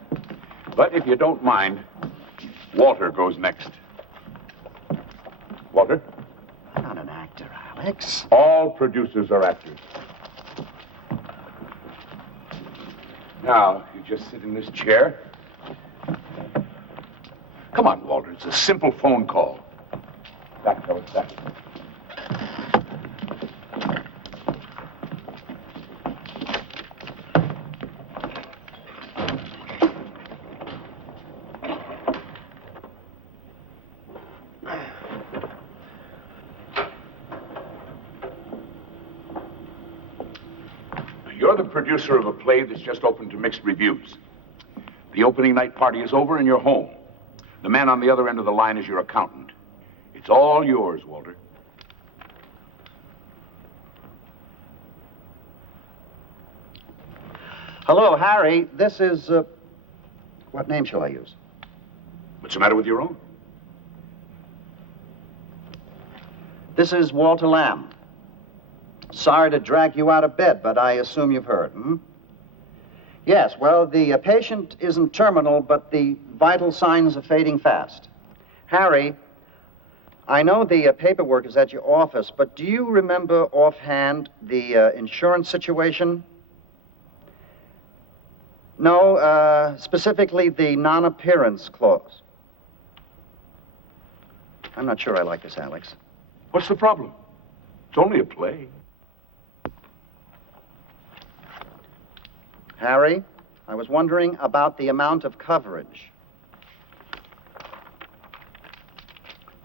But if you don't mind, Walter goes next. Walter? I'm not an actor, Alex. All producers are actors. Now, you just sit in this chair. Come on, Walter. It's a simple phone call. Back, fellas, back. You're the producer of a play that's just opened to mixed reviews. The opening night party is over and you're home. The man on the other end of the line is your accountant. It's all yours, Walter. Hello, Harry. This is, what name shall I use? What's the matter with your own? This is Walter Lamb. Sorry to drag you out of bed, but I assume you've heard, Yes, well, the patient isn't terminal, but the vital signs are fading fast. Harry, I know the paperwork is at your office, but do you remember offhand the insurance situation? No, specifically the non-appearance clause. I'm not sure I like this, Alex. What's the problem? It's only a play. Harry, I was wondering about the amount of coverage.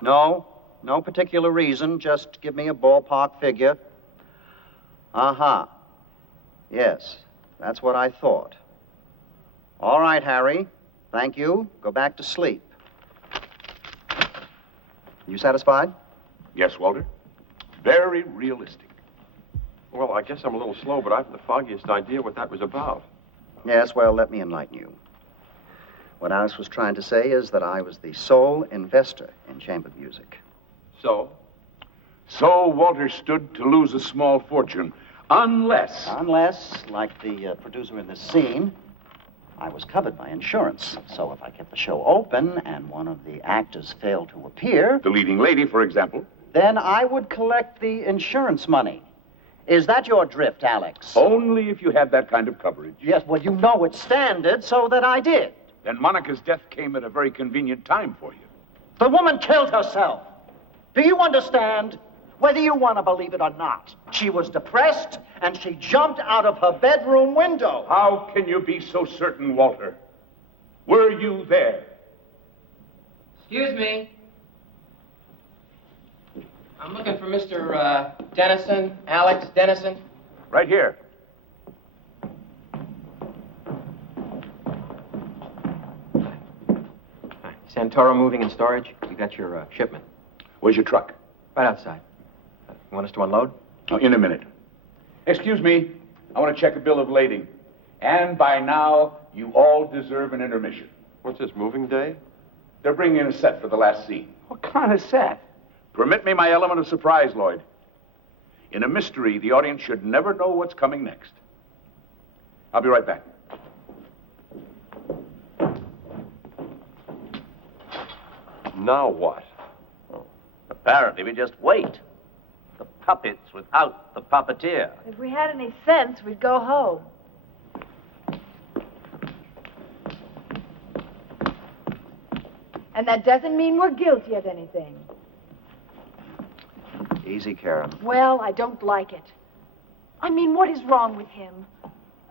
No particular reason. Just give me a ballpark figure. Uh-huh. Yes, that's what I thought. All right, Harry. Thank you. Go back to sleep. You satisfied? Yes, Walter. Very realistic. Well, I guess I'm a little slow, but I haven't the foggiest idea what that was about. Yes, well, let me enlighten you. What Alice was trying to say is that I was the sole investor in chamber music. So? So Walter stood to lose a small fortune, unless... Unless, like the producer in this scene, I was covered by insurance. So if I kept the show open and one of the actors failed to appear... The leading lady, for example. Then I would collect the insurance money. Is that your drift, Alex? Only if you had that kind of coverage. Yes, well, you know it's standard, so that I did. Then Monica's death came at a very convenient time for you. The woman killed herself. Do you understand? Whether you want to believe it or not, she was depressed, and she jumped out of her bedroom window. How can you be so certain, Walter? Were you there? Excuse me. I'm looking for Mr. Dennison, Alex Dennison. Right here. Santoro Moving and Storage. You got your shipment. Where's your truck? Right outside. You want us to unload? Oh, in a minute. Excuse me. I want to check a bill of lading. And by now, you all deserve an intermission. What's this, moving day? They're bringing in a set for the last scene. What kind of set? Permit me my element of surprise, Lloyd. In a mystery, the audience should never know what's coming next. I'll be right back. Now what? Apparently, we just wait. The puppets without the puppeteer. If we had any sense, we'd go home. And that doesn't mean we're guilty of anything. Easy, Karen. Well, I don't like it. I mean, what is wrong with him?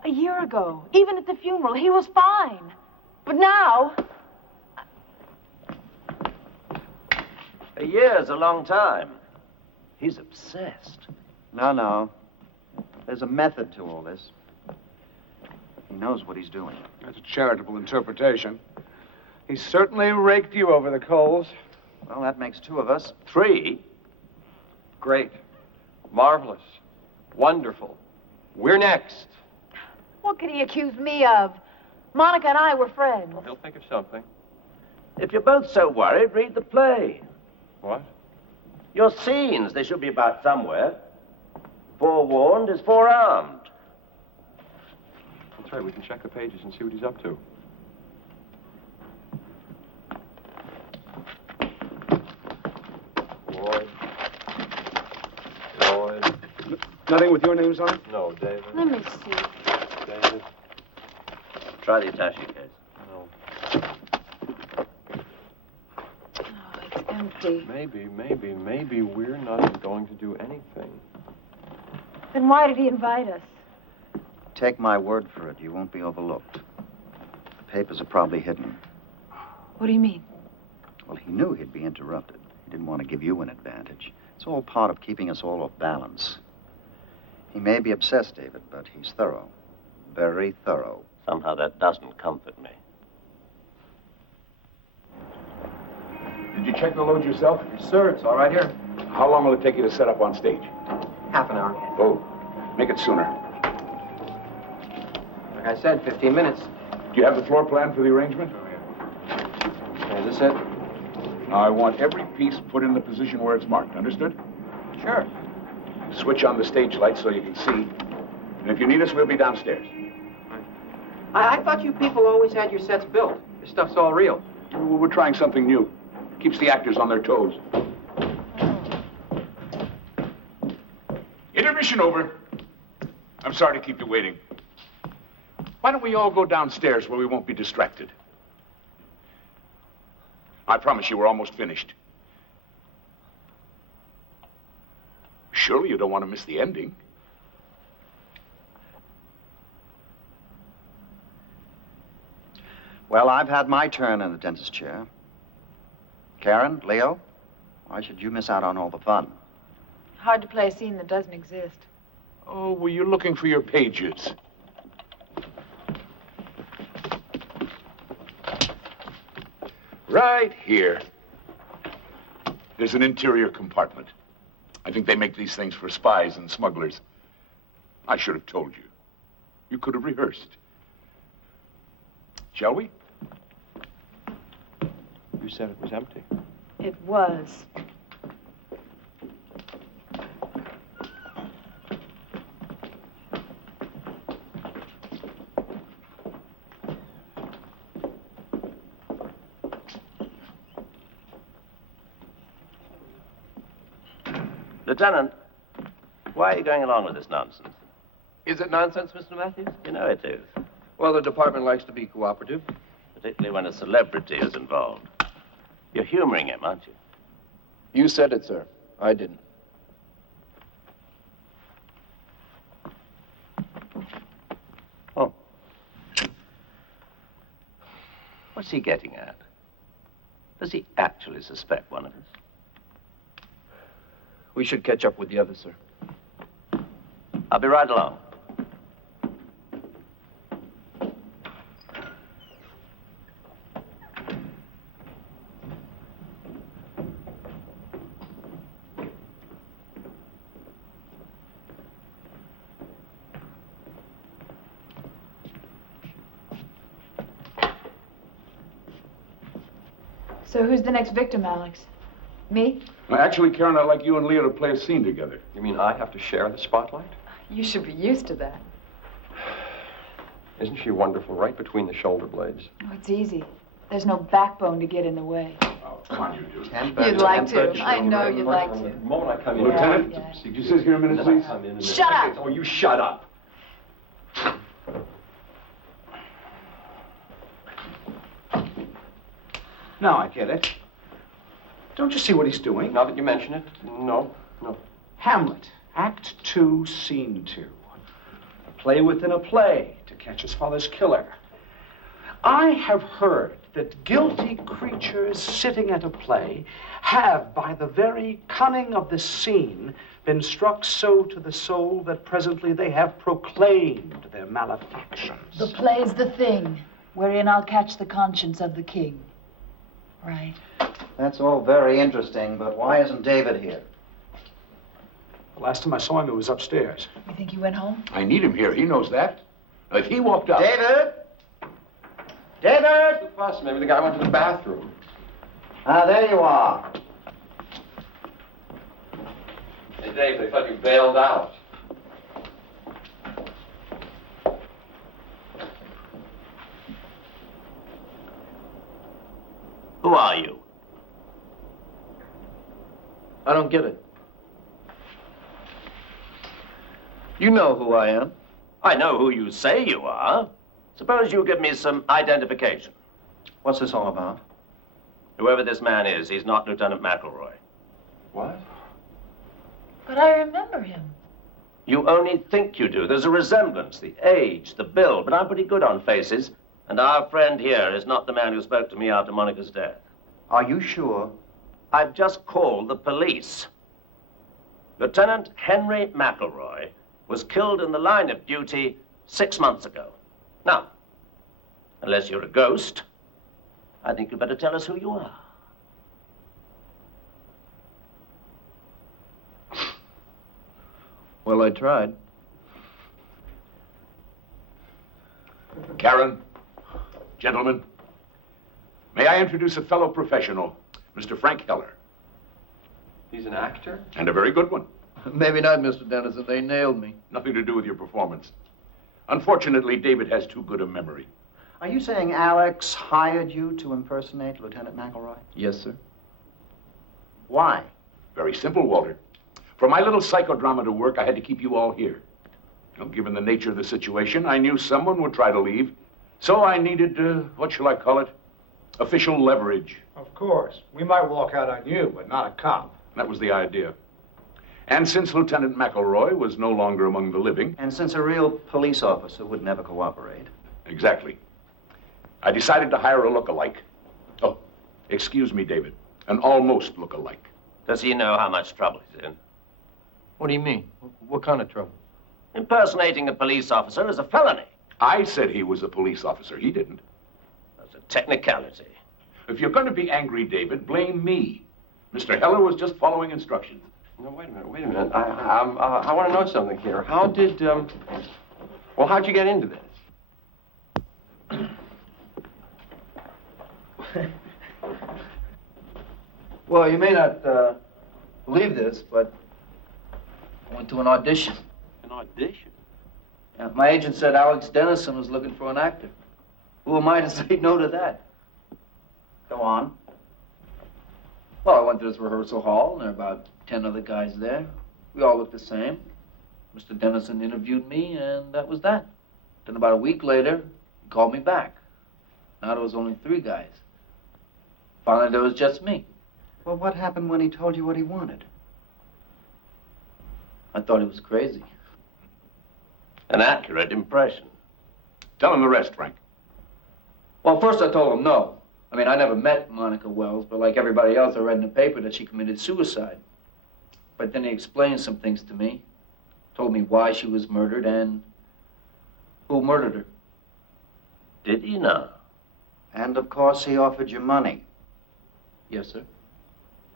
A year ago, even at the funeral, he was fine. But now... A year's a long time. He's obsessed. No. There's a method to all this. He knows what he's doing. That's a charitable interpretation. He certainly raked you over the coals. Well, that makes two of us. 3? Great. Marvelous. Wonderful. We're next. What could he accuse me of? Monica and I were friends. Well, he'll think of something. If you're both so worried, read the play. What? Your scenes, they should be about somewhere. Forewarned is forearmed. That's right, we can check the pages and see what he's up to. Lloyd. Nothing with your names on it? No, David. Let me see. David. Try the attaché case. No. Oh, it's empty. Maybe we're not going to do anything. Then why did he invite us? Take my word for it, you won't be overlooked. The papers are probably hidden. What do you mean? Well, he knew he'd be interrupted. He didn't want to give you an advantage. It's all part of keeping us all off balance. He may be obsessed, David, but he's thorough. Very thorough. Somehow that doesn't comfort me. Did you check the load yourself? Yes, sir. It's all right here. How long will it take you to set up on stage? Half an hour. Oh, make it sooner. Like I said, 15 minutes. Do you have the floor plan for the arrangement? Is this it? Now, I want every piece put in the position where it's marked. Understood? Sure. Switch on the stage lights so you can see. And if you need us, we'll be downstairs. I thought you people always had your sets built. This stuff's all real. We're trying something new. Keeps the actors on their toes. Intermission over. I'm sorry to keep you waiting. Why don't we all go downstairs where we won't be distracted? I promise you we're almost finished. Surely you don't want to miss the ending. Well, I've had my turn in the dentist chair. Karen, Leo, why should you miss out on all the fun? Hard to play a scene that doesn't exist. Oh, were you looking for your pages? Right here. There's an interior compartment. I think they make these things for spies and smugglers. I should have told you. You could have rehearsed. Shall we? You said it was empty. It was. Lieutenant, why are you going along with this nonsense? Is it nonsense, Mr. Matthews? You know it is. Well, the department likes to be cooperative. Particularly when a celebrity is involved. You're humoring him, aren't you? You said it, sir. I didn't. Oh. What's he getting at? Does he actually suspect one of us? We should catch up with the others, sir. I'll be right along. So who's the next victim, Alex? Me? Well, actually, Karen, I'd like you and Leah to play a scene together. You mean I have to share the spotlight? You should be used to that. Isn't she wonderful, right between the shoulder blades? Oh, it's easy. There's no backbone to get in the way. Oh, come on, you two. You'd like to. I know you'd like to. The moment I come in... Lieutenant, Yeah. could you sit here a minute, please? Shut up! Oh, you shut up. Now I get it. Don't you see what he's doing? Now that you mention it, no. Hamlet, Act 2, Scene 2. A play within a play to catch his father's killer. I have heard that guilty creatures sitting at a play have, by the very cunning of the scene, been struck so to the soul that presently they have proclaimed their malefactions. The play's the thing, wherein I'll catch the conscience of the king. Right. That's all very interesting, but why isn't David here? The last time I saw him, he was upstairs. You think he went home? I need him here. He knows that. Now, if he walked out... David? David? The fuss. Maybe the guy went to the bathroom. Ah, there you are. Hey, Dave, they thought you bailed out. Who are you? I don't get it. You know who I am. I know who you say you are. Suppose you give me some identification. What's this all about? Whoever this man is, he's not Lieutenant McElroy. What? But I remember him. You only think you do. There's a resemblance, the age, the build, but I'm pretty good on faces. And our friend here is not the man who spoke to me after Monica's death. Are you sure? I've just called the police. Lieutenant Henry McElroy was killed in the line of duty 6 months ago. Now, unless you're a ghost, I think you'd better tell us who you are. Well, I tried. Karen, gentlemen, may I introduce a fellow professional, Mr. Frank Heller. He's an actor? And a very good one. Maybe not, Mr. Dennison. They nailed me. Nothing to do with your performance. Unfortunately, David has too good a memory. Are you saying Alex hired you to impersonate Lieutenant McElroy? Yes, sir. Why? Very simple, Walter. For my little psychodrama to work, I had to keep you all here. Well, given the nature of the situation, I knew someone would try to leave. So I needed, what shall I call it? Official leverage. Of course. We might walk out on you, but not a cop. That was the idea. And since Lieutenant McElroy was no longer among the living... And since a real police officer would never cooperate. Exactly. I decided to hire a look-alike. Oh, excuse me, David. An almost look-alike. Does he know how much trouble he's in? What do you mean? What kind of trouble? Impersonating a police officer is a felony. I said he was a police officer. He didn't. That's a technicality. If you're going to be angry, David, blame me. Mr. Heller was just following instructions. No, wait a minute. I want to know something here. How did, well, how'd you get into this? Well, you may not believe this, but I went to an audition. An audition? Yeah, my agent said Alex Dennison was looking for an actor. Who am I to say no to that? Go on. Well, I went to this rehearsal hall, and there were about 10 other guys there. We all looked the same. Mr. Dennison interviewed me, and that was that. Then about a week later, he called me back. Now there was only 3 guys. Finally, there was just me. Well, what happened when he told you what he wanted? I thought he was crazy. An accurate impression. Tell him the rest, Frank. Well, first I told him no. I mean, I never met Monica Wells, but like everybody else, I read in the paper that she committed suicide. But then he explained some things to me. Told me why she was murdered and who murdered her. Did he now? And, of course, he offered you money. Yes, sir.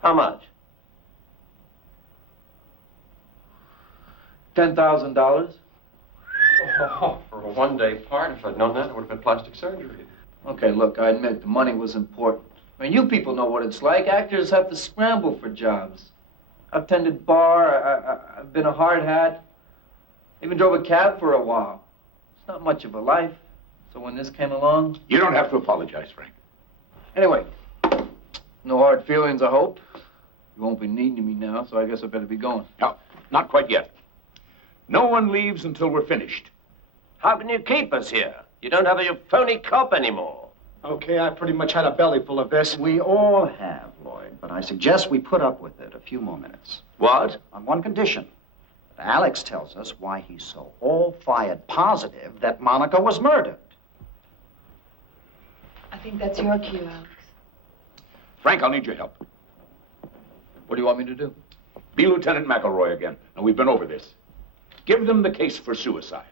How much? $10,000. Oh, for a one-day part, if I'd known that, it would have been plastic surgery. Okay, look, I admit the money was important. I mean, you people know what it's like. Actors have to scramble for jobs. I've tended bar, I've been a hard hat, even drove a cab for a while. It's not much of a life. So when this came along... You don't have to apologize, Frank. Anyway, no hard feelings, I hope. You won't be needing me now, so I guess I better be going. No, not quite yet. No one leaves until we're finished. How can you keep us here? You don't have your phony cop anymore. Okay, I pretty much had a belly full of this. We all have, Lloyd, but I suggest we put up with it a few more minutes. What? On one condition. That Alex tells us why he's so all-fired positive that Monica was murdered. I think that's your cue, Alex. Frank, I'll need your help. What do you want me to do? Be Lieutenant McElroy again. Now, we've been over this. Give them the case for suicide.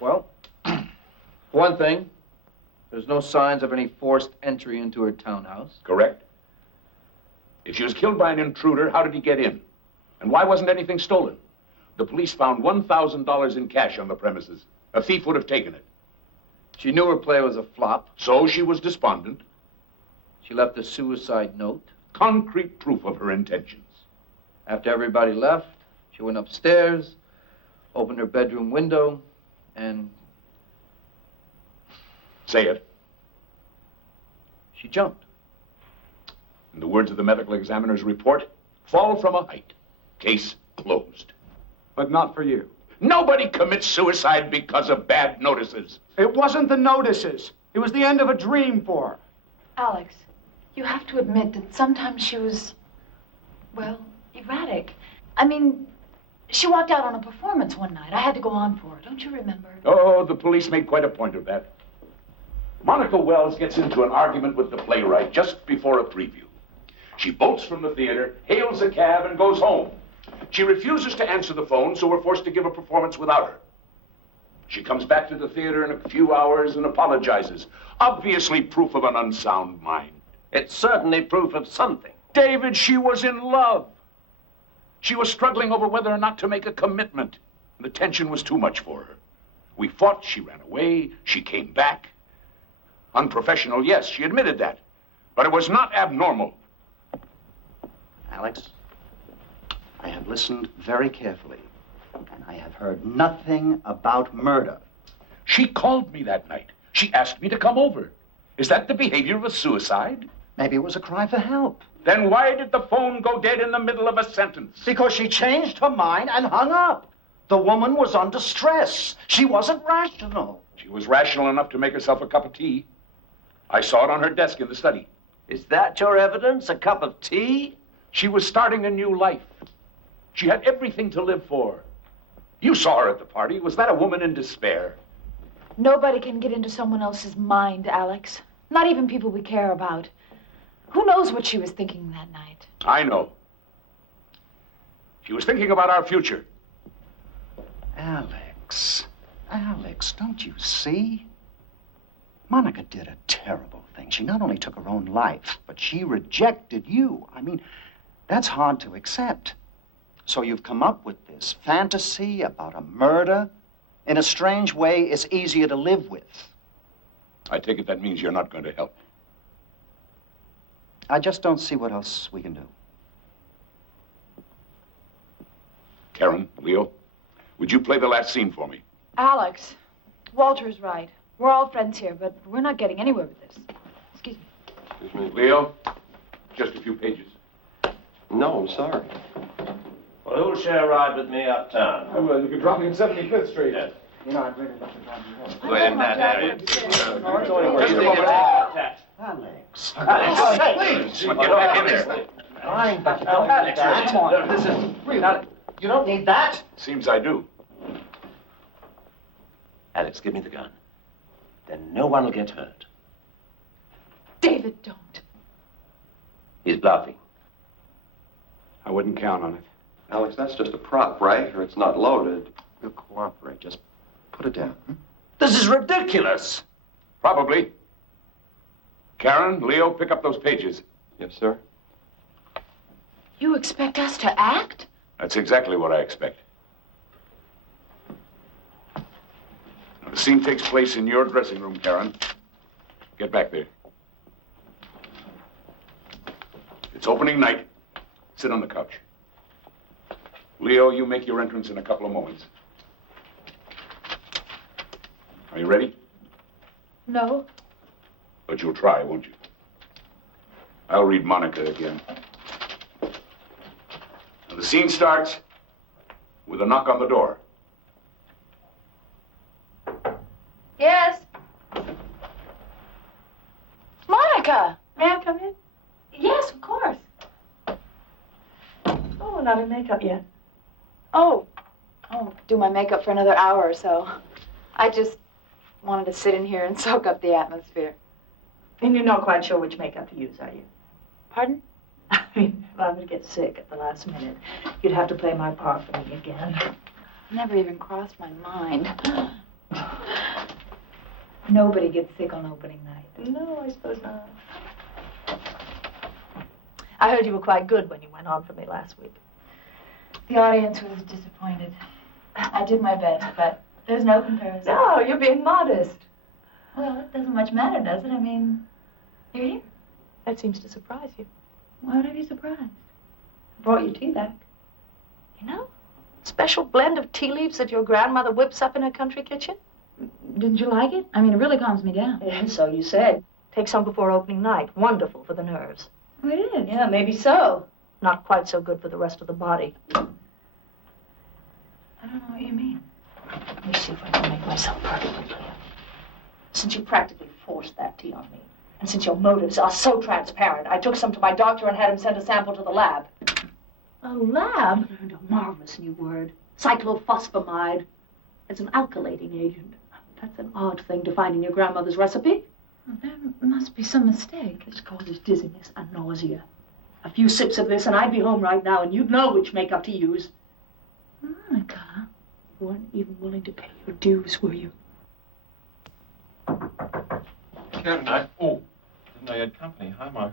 Well, one thing, there's no signs of any forced entry into her townhouse. Correct. If she was killed by an intruder, how did he get in? And why wasn't anything stolen? The police found $1,000 in cash on the premises. A thief would have taken it. She knew her play was a flop. So she was despondent. She left a suicide note. Concrete proof of her intentions. After everybody left, she went upstairs, opened her bedroom window, and... Say it. She jumped. In the words of the medical examiner's report, fall from a height. Case closed. But not for you. Nobody commits suicide because of bad notices. It wasn't the notices. It was the end of a dream for her. Alex, you have to admit that sometimes she was, well, erratic. I mean, she walked out on a performance one night. I had to go on for her. Don't you remember? Oh, the police made quite a point of that. Monica Wells gets into an argument with the playwright just before a preview. She bolts from the theater, hails a cab, and goes home. She refuses to answer the phone, so we're forced to give a performance without her. She comes back to the theater in a few hours and apologizes. Obviously proof of an unsound mind. It's certainly proof of something. David, she was in love. She was struggling over whether or not to make a commitment. The tension was too much for her. We fought, she ran away, she came back. Unprofessional, yes, she admitted that. But it was not abnormal. Alex, I have listened very carefully, and I have heard nothing about murder. She called me that night. She asked me to come over. Is that the behavior of a suicide? Maybe it was a cry for help. Then why did the phone go dead in the middle of a sentence? Because she changed her mind and hung up. The woman was under stress. She wasn't rational. She was rational enough to make herself a cup of tea. I saw it on her desk in the study. Is that your evidence? A cup of tea? She was starting a new life. She had everything to live for. You saw her at the party. Was that a woman in despair? Nobody can get into someone else's mind, Alex. Not even people we care about. Who knows what she was thinking that night? I know. She was thinking about our future. Alex, don't you see? Monica did a terrible thing. She not only took her own life, but she rejected you. I mean, that's hard to accept. So you've come up with this fantasy about a murder. In a strange way, it's easier to live with. I take it that means you're not going to help. I just don't see what else we can do. Karen, Leo, would you play the last scene for me? Alex, Walter's right. We're all friends here, but we're not getting anywhere with this. Excuse me. Excuse me. Leo, just a few pages. No, I'm sorry. Well, who'll share a ride with me uptown? Well, you can drop me at 75th Street. Yes. You know, I'd really love to drive you home. We're in that area. Alex. Alex, Please, get back in there. Fine, but you don't need that. Come on. This is real. You don't need that. Seems I do. Alex, give me the gun. Then no one will get hurt. David, don't. He's bluffing. I wouldn't count on it. Alex, that's just a prop, right? Or it's not loaded. We'll cooperate. Just put it down. This is ridiculous. Probably. Karen, Leo, pick up those pages. Yes, sir. You expect us to act? That's exactly what I expect. Now, the scene takes place in your dressing room, Karen. Get back there. It's opening night. Sit on the couch. Leo, you make your entrance in a couple of moments. Are you ready? No. But you'll try, won't you? I'll read Monica again. Now, the scene starts with a knock on the door. Yes. Monica! May I come in? Yes, of course. Oh, not in makeup yet. Oh, do my makeup for another hour or so. I just wanted to sit in here and soak up the atmosphere. And you're not quite sure which makeup to use, are you? Pardon? I mean, if I were to get sick at the last minute, you'd have to play my part for me again. Never even crossed my mind. Nobody gets sick on opening night. No, I suppose not. I heard you were quite good when you went on for me last week. The audience was disappointed. I did my best, but there's no comparison. No, you're being modest. Well, it doesn't much matter, does it? I mean, you're here. That seems to surprise you. Why would I be surprised? I brought your tea back. You know, special blend of tea leaves that your grandmother whips up in her country kitchen. Didn't you like it? I mean, it really calms me down. Yeah, so you said. Take some before opening night. Wonderful for the nerves. Oh, it is? Yeah, maybe so. Not quite so good for the rest of the body. I don't know what you mean. Let me see if I can make myself perfectly clear. Since you practically forced that tea on me, and since your motives are so transparent, I took some to my doctor and had him send a sample to the lab. A lab? I learned a marvelous new word. Cyclophosphamide. It's an alkylating agent. That's an odd thing to find in your grandmother's recipe. Well, there must be some mistake. This causes dizziness and nausea. A few sips of this and I'd be home right now and you'd know which makeup to use. Monica. You weren't even willing to pay your dues, were you? Karen, didn't know you had company. Hi, Mark.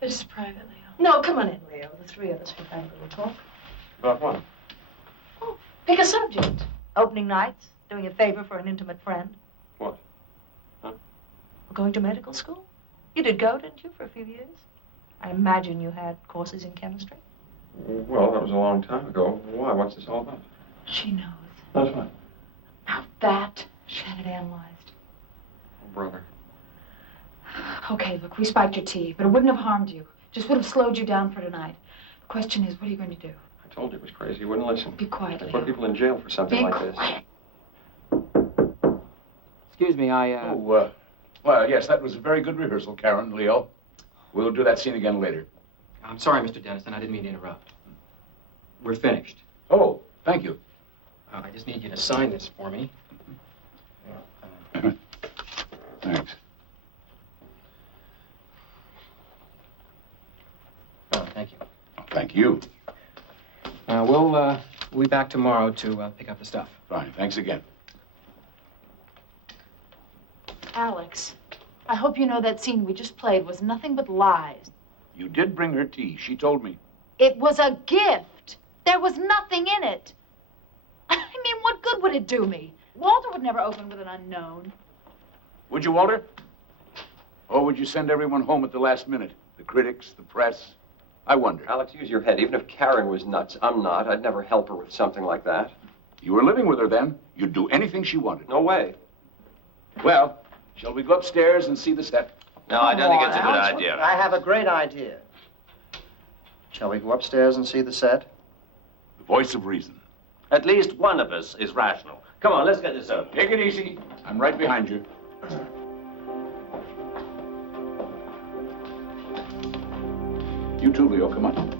This is private, Leo. No, come on in, Leo. The three of us can have a little talk. About what? Pick a subject. Opening nights, doing a favor for an intimate friend. What? Huh? Going to medical school? You did go, didn't you, for a few years? I imagine you had courses in chemistry. Well, that was a long time ago. Why? What's this all about? She knows. That's fine. Now that she had it analyzed. Oh, brother. Okay, look, we spiked your tea, but it wouldn't have harmed you. Just would have slowed you down for tonight. The question is, what are you going to do? I told you it was crazy. You wouldn't listen. Be quiet, I Leo. put people in jail for something like this. Excuse me, Well, yes, that was a very good rehearsal, Karen, Leo. We'll do that scene again later. I'm sorry, Mr. Dennison. I didn't mean to interrupt. We're finished. Oh, thank you. I just need you to sign this for me. Thanks. Oh, thank you. Thank you. We'll be back tomorrow to pick up the stuff. Fine, thanks again. Alex, I hope you know that scene we just played was nothing but lies. You did bring her tea. She told me. It was a gift. There was nothing in it. I mean, what good would it do me? Walter would never open with an unknown. Would you, Walter? Or would you send everyone home at the last minute? The critics, the press? I wonder. Alex, use your head. Even if Karen was nuts, I'm not. I'd never help her with something like that. You were living with her then. You'd do anything she wanted. No way. Well, shall we go upstairs and see the set? No, I don't think it's a good Alex, idea. I have a great idea. Shall we go upstairs and see the set? The voice of reason. At least one of us is rational. Come on, let's get this over. Take it easy. I'm right behind you. You too, Leo. Come on.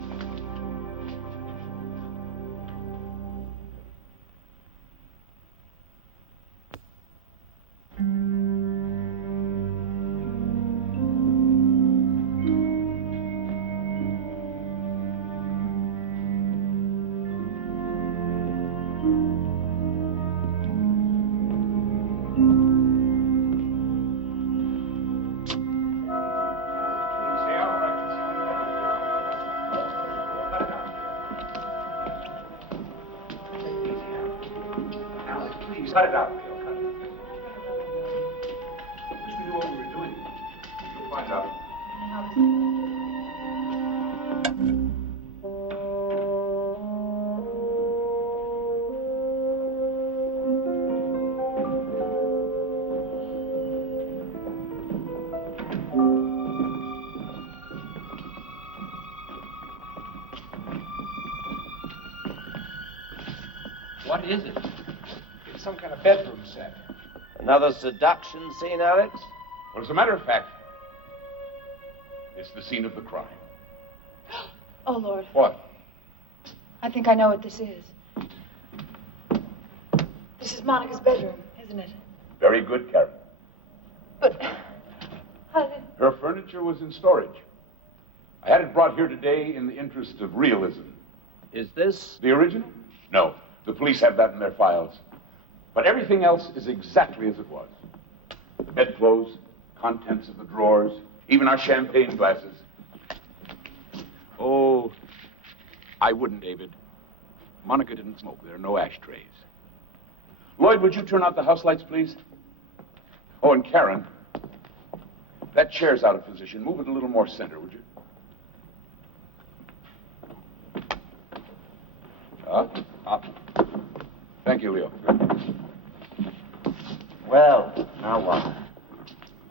Please, cut it out, Leo. Cut it. Wish we knew what we were doing. You'll find out. What is it? It's some kind of bedroom set. Another seduction scene, Alex? Well, as a matter of fact, it's the scene of the crime. Oh, Lord. What? I think I know what this is. This is Monica's bedroom, isn't it? Very good, Karen. But how did... Her furniture was in storage. I had it brought here today in the interest of realism. Is this... The original? No. The police have that in their files. But everything else is exactly as it was. The bedclothes, contents of the drawers, even our champagne glasses. Oh, I wouldn't, David. Monica didn't smoke. There are no ashtrays. Lloyd, would you turn out the house lights, please? Oh, and Karen, that chair's out of position. Move it a little more center, would you? Up. Thank you, Leo. Well, now what?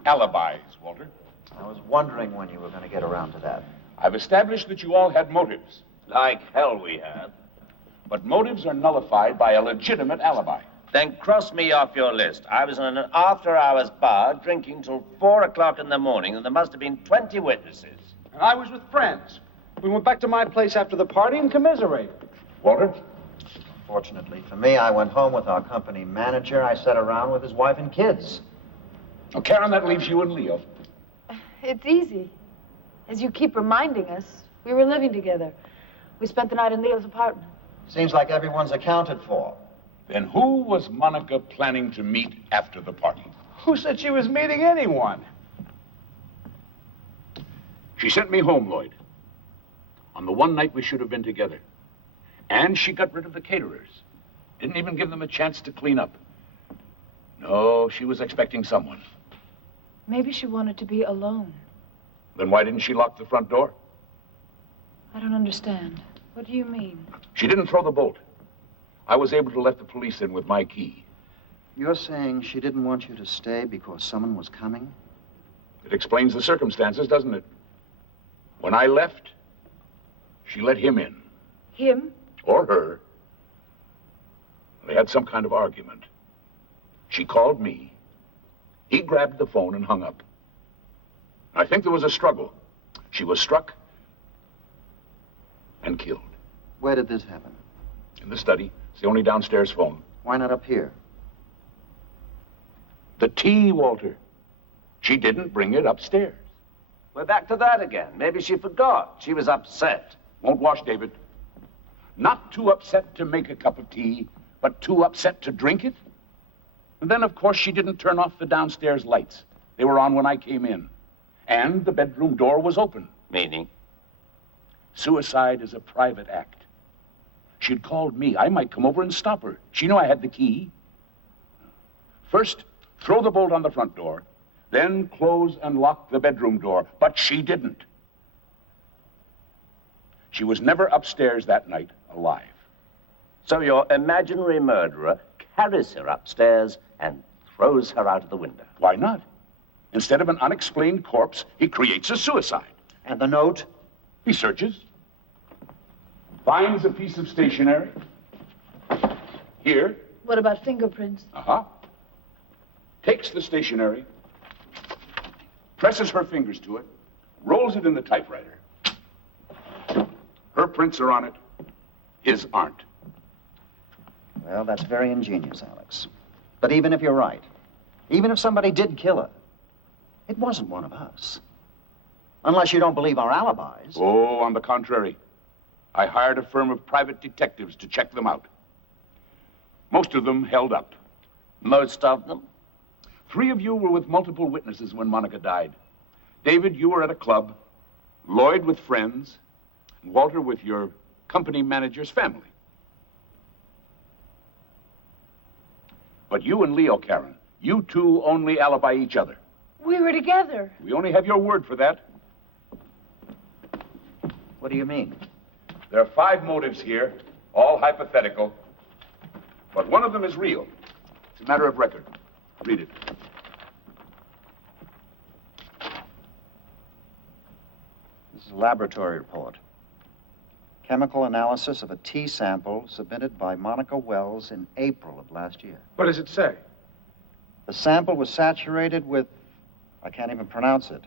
Alibis, Walter. I was wondering when you were going to get around to that. I've established that you all had motives. Like hell we had. But motives are nullified by a legitimate alibi. Then cross me off your list. I was in an after-hours bar drinking till 4 o'clock in the morning, and there must have been 20 witnesses. And I was with friends. We went back to my place after the party and commiserated. Walter? Fortunately for me, I went home with our company manager. I sat around with his wife and kids. Oh, Karen, that leaves you and Leo. It's easy. As you keep reminding us, we were living together. We spent the night in Leo's apartment. Seems like everyone's accounted for. Then who was Monica planning to meet after the party? Who said she was meeting anyone? She sent me home, Lloyd, on the one night we should have been together. And she got rid of the caterers. Didn't even give them a chance to clean up. No, she was expecting someone. Maybe she wanted to be alone. Then why didn't she lock the front door? I don't understand. What do you mean? She didn't throw the bolt. I was able to let the police in with my key. You're saying she didn't want you to stay because someone was coming? It explains the circumstances, doesn't it? When I left, she let him in. Him? Or her. They had some kind of argument. She called me. He grabbed the phone and hung up. I think there was a struggle. She was struck and killed. Where did this happen? In the study. It's the only downstairs phone. Why not up here? The tea, Walter. She didn't bring it upstairs. We're back to that again. Maybe she forgot. She was upset. Won't wash, David. Not too upset to make a cup of tea, but too upset to drink it? And then, of course, she didn't turn off the downstairs lights. They were on when I came in. And the bedroom door was open. Meaning? Suicide is a private act. She'd called me. I might come over and stop her. She knew I had the key. First, throw the bolt on the front door, then close and lock the bedroom door. But she didn't. She was never upstairs that night alive. So your imaginary murderer carries her upstairs and throws her out of the window. Why not? Instead of an unexplained corpse, he creates a suicide. And the note? He searches, finds a piece of stationery. Here. What about fingerprints? Uh-huh. Takes the stationery, presses her fingers to it, rolls it in the typewriter. Her prints are on it, his aren't. Well, that's very ingenious, Alex. But even if you're right, even if somebody did kill her, it wasn't one of us. Unless you don't believe our alibis. Oh, on the contrary. I hired a firm of private detectives to check them out. Most of them held up. Most of them? 3 of you were with multiple witnesses when Monica died. David, you were at a club. Lloyd with friends. And Walter with your company manager's family. But you and Leo, Karen, you two only alibi each other. We were together. We only have your word for that. What do you mean? There are 5 motives here, all hypothetical. But one of them is real. It's a matter of record. Read it. This is a laboratory report. Chemical analysis of a tea sample submitted by Monica Wells in April of last year. What does it say? The sample was saturated with, I can't even pronounce it,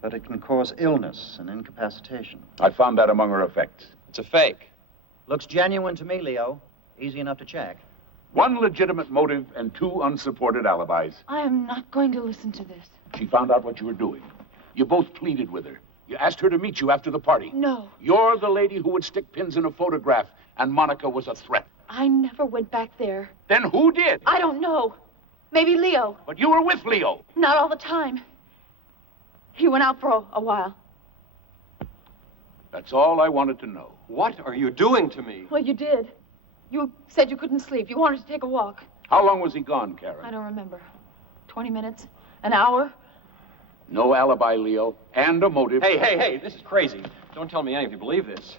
but it can cause illness and incapacitation. I found that among her effects. It's a fake. Looks genuine to me, Leo. Easy enough to check. 1 legitimate motive and 2 unsupported alibis. I am not going to listen to this. She found out what you were doing. You both pleaded with her. You asked her to meet you after the party. No. You're the lady who would stick pins in a photograph, and Monica was a threat. I never went back there. Then who did? I don't know. Maybe Leo. But you were with Leo. Not all the time. He went out for a while. That's all I wanted to know. What are you doing to me? Well, you did. You said you couldn't sleep. You wanted to take a walk. How long was he gone, Karen? I don't remember. 20 minutes? An hour? No alibi, Leo, and a motive. Hey, this is crazy. Don't tell me any of you believe this.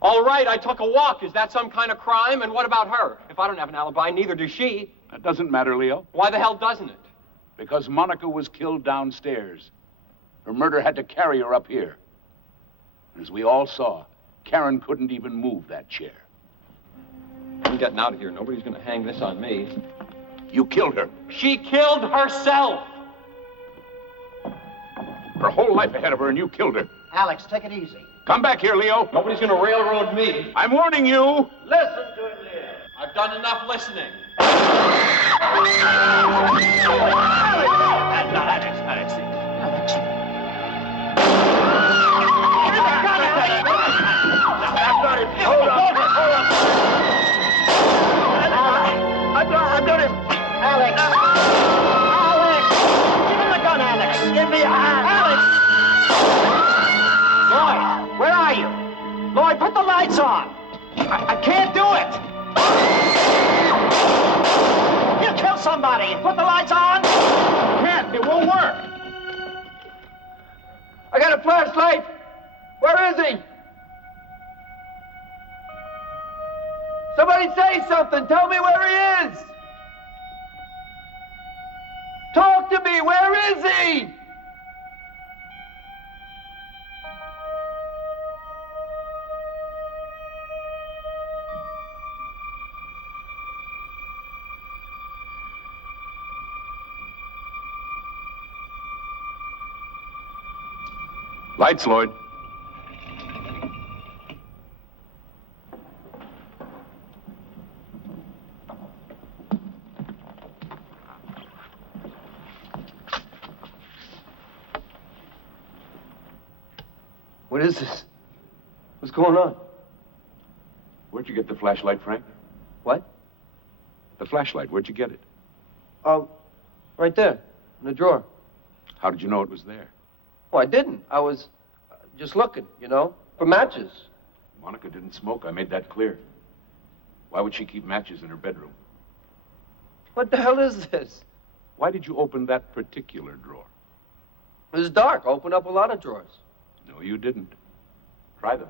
All right, I took a walk. Is that some kind of crime? And what about her? If I don't have an alibi, neither does she. That doesn't matter, Leo. Why the hell doesn't it? Because Monica was killed downstairs. Her murder had to carry her up here. And as we all saw, Karen couldn't even move that chair. I'm getting out of here. Nobody's going to hang this on me. You killed her. She killed herself! Her whole life ahead of her, and you killed her. Alex, take it easy. Come back here, Leo. Nobody's going to railroad me. I'm warning you. Listen to him, Leo. I've done enough listening. I've got him. Alex! Alex! Give him the gun, Alex! Give me a hand! Alex! Lloyd, where are you? Lloyd, put the lights on! I can't do it! You kill somebody! Put the lights on! Can't. It won't work. I got a flashlight. Where is he? Somebody say something. Tell me where he is. Talk to me. Where is he? Lights, Lloyd. What is this? What's going on? Where'd you get the flashlight, Frank? What? The flashlight, where'd you get it? Right there, in the drawer. How did you know it was there? Oh, I didn't. I was just looking, for matches. Monica didn't smoke. I made that clear. Why would she keep matches in her bedroom? What the hell is this? Why did you open that particular drawer? It was dark. I opened up a lot of drawers. No, you didn't. Try them.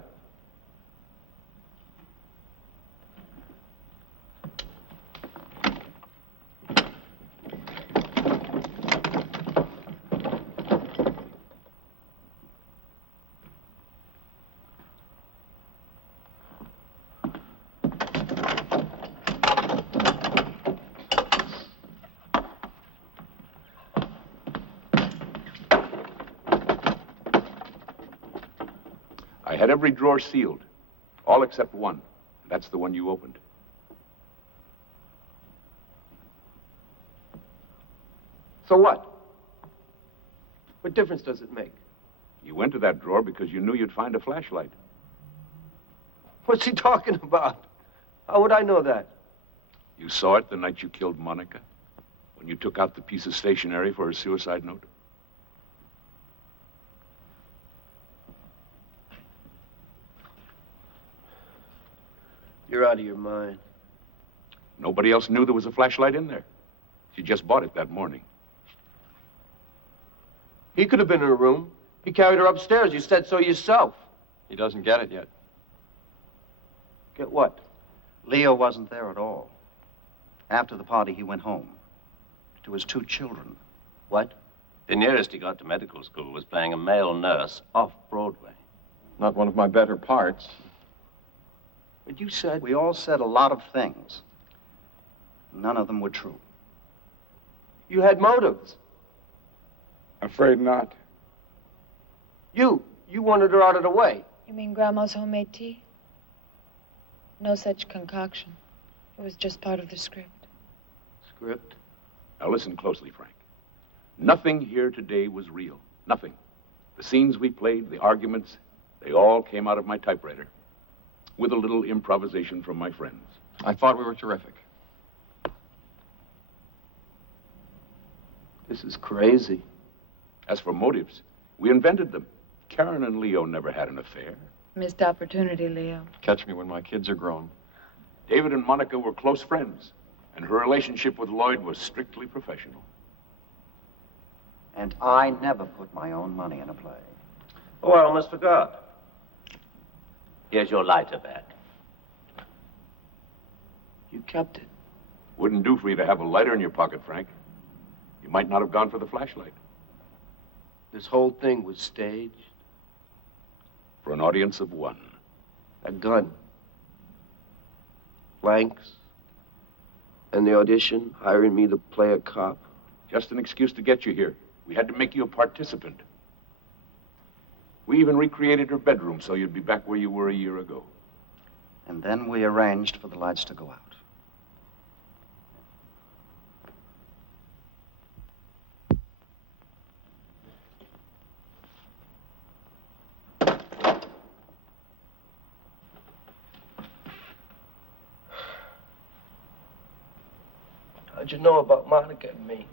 had every drawer sealed, all except one. That's the one you opened. So what? What difference does it make? You went to that drawer because you knew you'd find a flashlight. What's he talking about? How would I know that? You saw it the night you killed Monica, when you took out the piece of stationery for her suicide note? You're out of your mind. Nobody else knew there was a flashlight in there. She just bought it that morning. He could have been in her room. He carried her upstairs. You said so yourself. He doesn't get it yet. Get what? Leo wasn't there at all. After the party, he went home to his 2 children. What? The nearest he got to medical school was playing a male nurse off Broadway. Not one of my better parts. But you said... We all said a lot of things. None of them were true. You had motives. Afraid not. You wanted her out of the way. You mean Grandma's homemade tea? No such concoction. It was just part of the script. Script? Now listen closely, Frank. Nothing here today was real. Nothing. The scenes we played, the arguments, they all came out of my typewriter. With a little improvisation from my friends. I thought we were terrific. This is crazy. As for motives, we invented them. Karen and Leo never had an affair. Missed opportunity, Leo. Catch me when my kids are grown. David and Monica were close friends, and her relationship with Lloyd was strictly professional. And I never put my own money in a play. Oh, I almost forgot. Here's your lighter back. You kept it. Wouldn't do for you to have a lighter in your pocket, Frank. You might not have gone for the flashlight. This whole thing was staged. For an audience of 1. A gun. Blanks. And the audition, hiring me to play a cop. Just an excuse to get you here. We had to make you a participant. We even recreated her bedroom so you'd be back where you were a year ago. And then we arranged for the lights to go out. How'd you know about Monica and me?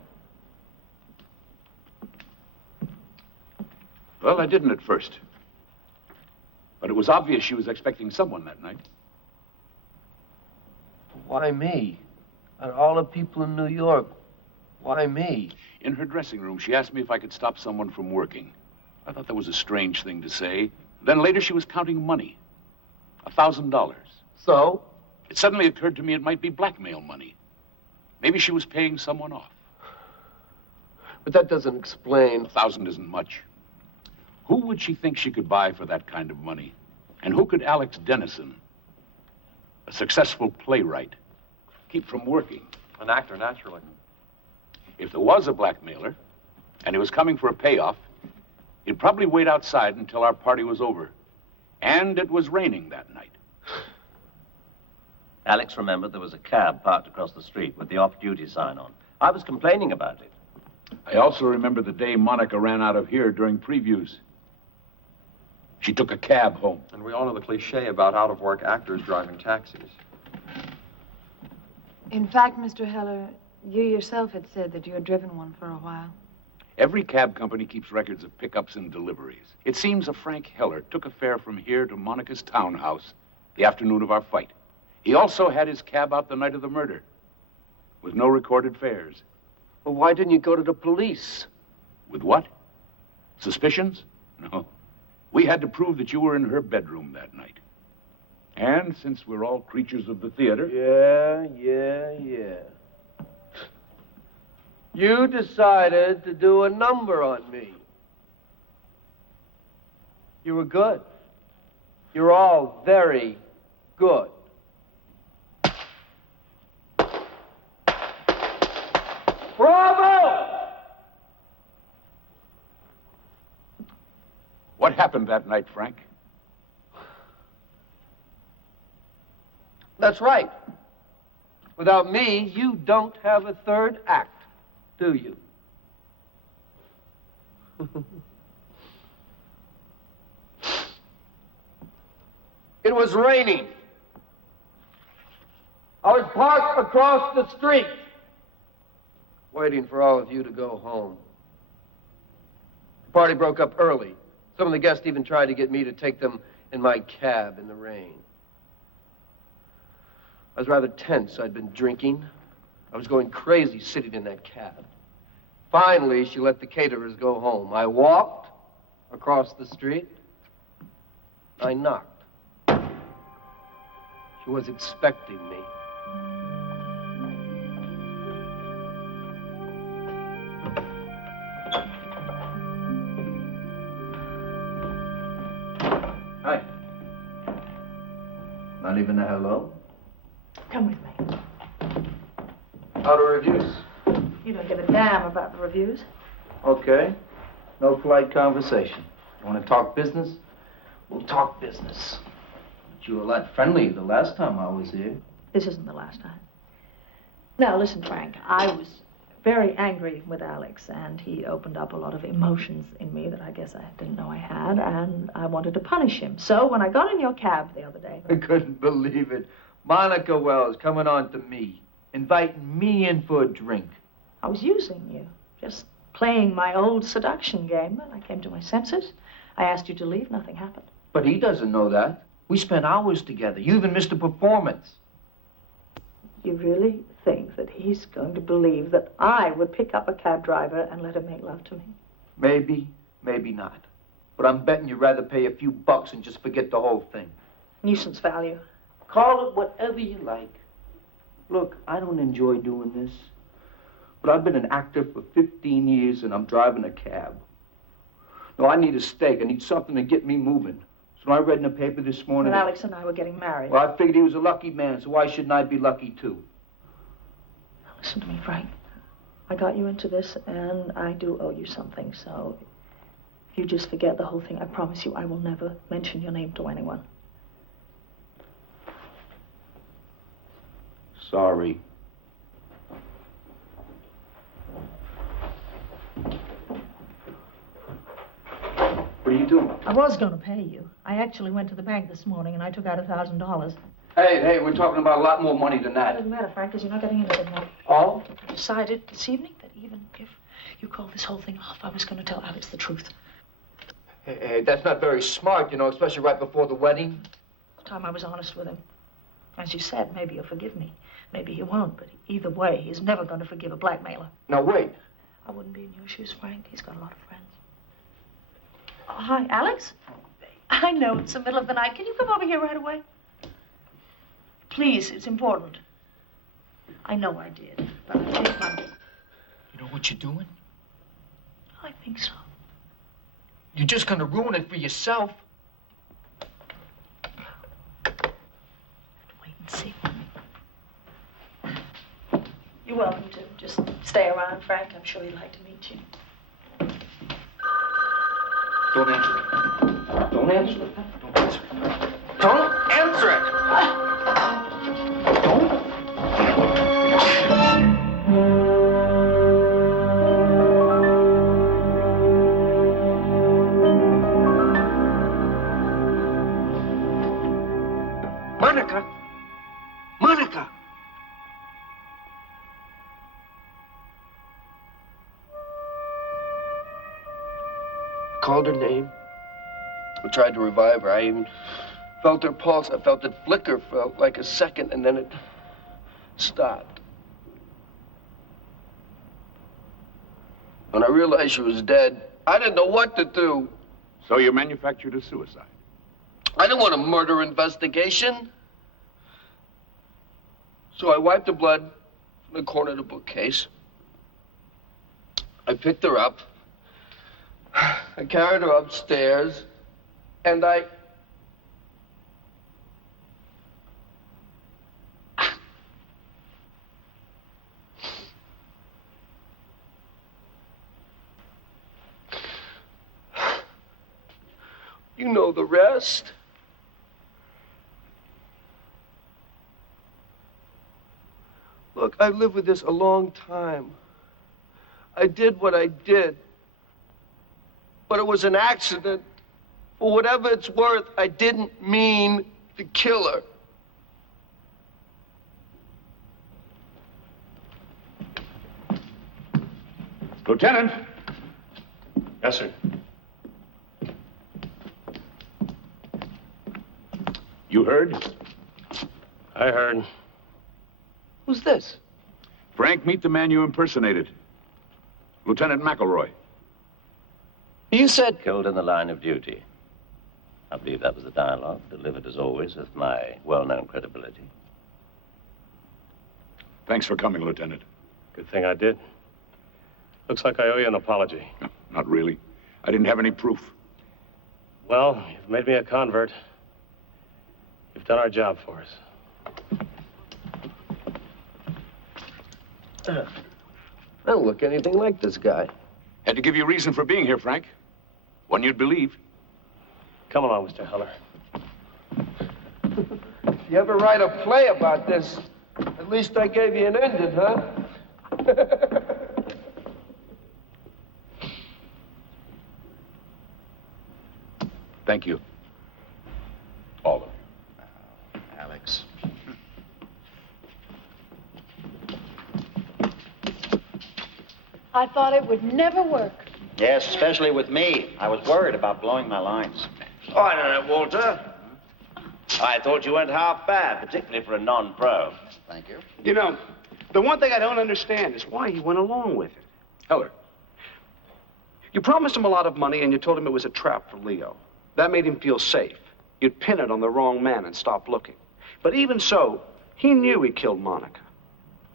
Well, I didn't at first. But it was obvious she was expecting someone that night. Why me? Out of all the people in New York, why me? In her dressing room, she asked me if I could stop someone from working. I thought that was a strange thing to say. Then later she was counting money. $1,000. So? It suddenly occurred to me it might be blackmail money. Maybe she was paying someone off. But that doesn't explain. 1,000 isn't much. Who would she think she could buy for that kind of money? And who could Alex Dennison, a successful playwright, keep from working? An actor, naturally. If there was a blackmailer, and he was coming for a payoff, he'd probably wait outside until our party was over. And it was raining that night. Alex remembered there was a cab parked across the street with the off-duty sign on. I was complaining about it. I also remember the day Monica ran out of here during previews. She took a cab home. And we all know the cliche about out-of-work actors driving taxis. In fact, Mr. Heller, you yourself had said that you had driven one for a while. Every cab company keeps records of pickups and deliveries. It seems a Frank Heller took a fare from here to Monica's townhouse the afternoon of our fight. He also had his cab out the night of the murder, with no recorded fares. Well, why didn't you go to the police? With what? Suspicions? No. We had to prove that you were in her bedroom that night. And since we're all creatures of the theater... Yeah. You decided to do a number on me. You were good. You're all very good. Bravo! What happened that night, Frank? That's right. Without me, you don't have a third act, do you? It was raining. I was parked across the street, waiting for all of you to go home. The party broke up early. Some of the guests even tried to get me to take them in my cab in the rain. I was rather tense. I'd been drinking. I was going crazy sitting in that cab. Finally, she let the caterers go home. I walked across the street. I knocked. She was expecting me. Hi. Not even a hello? Come with me. How are reviews? You don't give a damn about the reviews. Okay. No polite conversation. You want to talk business? We'll talk business. But you were a lot friendlier the last time I was here. This isn't the last time. Now, listen, Frank, I was very angry with Alex, and he opened up a lot of emotions in me that I guess I didn't know I had, and I wanted to punish him. So when I got in your cab the other day... I couldn't believe it. Monica Wells coming on to me, inviting me in for a drink. I was using you, just playing my old seduction game, and I came to my senses. I asked you to leave, nothing happened. But he doesn't know that. We spent hours together. You even missed a performance. You really think that he's going to believe that I would pick up a cab driver and let him make love to me? Maybe, maybe not. But I'm betting you'd rather pay a few bucks and just forget the whole thing. Nuisance value. Call it whatever you like. Look, I don't enjoy doing this. But I've been an actor for 15 years and I'm driving a cab. No, I need a stake. I need something to get me moving. So I read in the paper this morning... Well, Alex and I were getting married. Well, I figured he was a lucky man, so why shouldn't I be lucky too? Now, listen to me, Frank. I got you into this, and I do owe you something, so if you just forget the whole thing, I promise you I will never mention your name to anyone. Sorry. What are you doing? I was going to pay you. I actually went to the bank this morning, and I took out $1,000. Hey, we're talking about a lot more money than It that. doesn't matter, Frank, because you're not getting anything more. Oh? I decided this evening that even if you called this whole thing off, I was going to tell Alex the truth. Hey, that's not very smart, you know, especially right before the wedding. The time I was honest with him. As you said, maybe he'll forgive me. Maybe he won't, but either way, he's never going to forgive a blackmailer. Now, wait. I wouldn't be in your shoes, Frank. He's got a lot of friends. Hi, Alex? I know it's the middle of the night. Can you come over here right away? Please, it's important. I know I did, but I changed my... You know what you're doing? I think so. You're just gonna ruin it for yourself. Wait and see. You're welcome to just stay around, Frank. I'm sure he'd like to meet you. Don't answer it. Don't answer it. Don't answer it. Don't answer it! Don't. Monica! Monica! Called her name. I tried to revive her. I even felt her pulse. I felt it flicker for like a second, and then it stopped. When I realized she was dead, I didn't know what to do. So you manufactured a suicide? I didn't want a murder investigation. So I wiped the blood from the corner of the bookcase. I picked her up. I carried her upstairs, and I... You know the rest. Look, I've lived with this a long time. I did what I did. But it was an accident. For whatever it's worth, I didn't mean to kill her. Lieutenant! Yes, sir. You heard? I heard. Who's this? Frank, meet the man you impersonated. Lieutenant McElroy. You said... Killed in the line of duty. I believe that was the dialogue, delivered as always with my well-known credibility. Thanks for coming, Lieutenant. Good thing I did. Looks like I owe you an apology. No, not really. I didn't have any proof. Well, you've made me a convert. You've done our job for us. I don't look anything like this guy. Had to give you a reason for being here, Frank. One you'd believe. Come along, Mr. Heller. If you ever write a play about this, at least I gave you an ending, huh? Thank you. All of you. Alex. I thought it would never work. Yes, especially with me. I was worried about blowing my lines. Oh, I don't know, Walter. I thought you went half bad, particularly for a non-pro. Thank you. You know, the one thing I don't understand is why you went along with it. Heller. You promised him a lot of money and you told him it was a trap for Leo. That made him feel safe. You'd pin it on the wrong man and stop looking. But even so, he knew he killed Monica.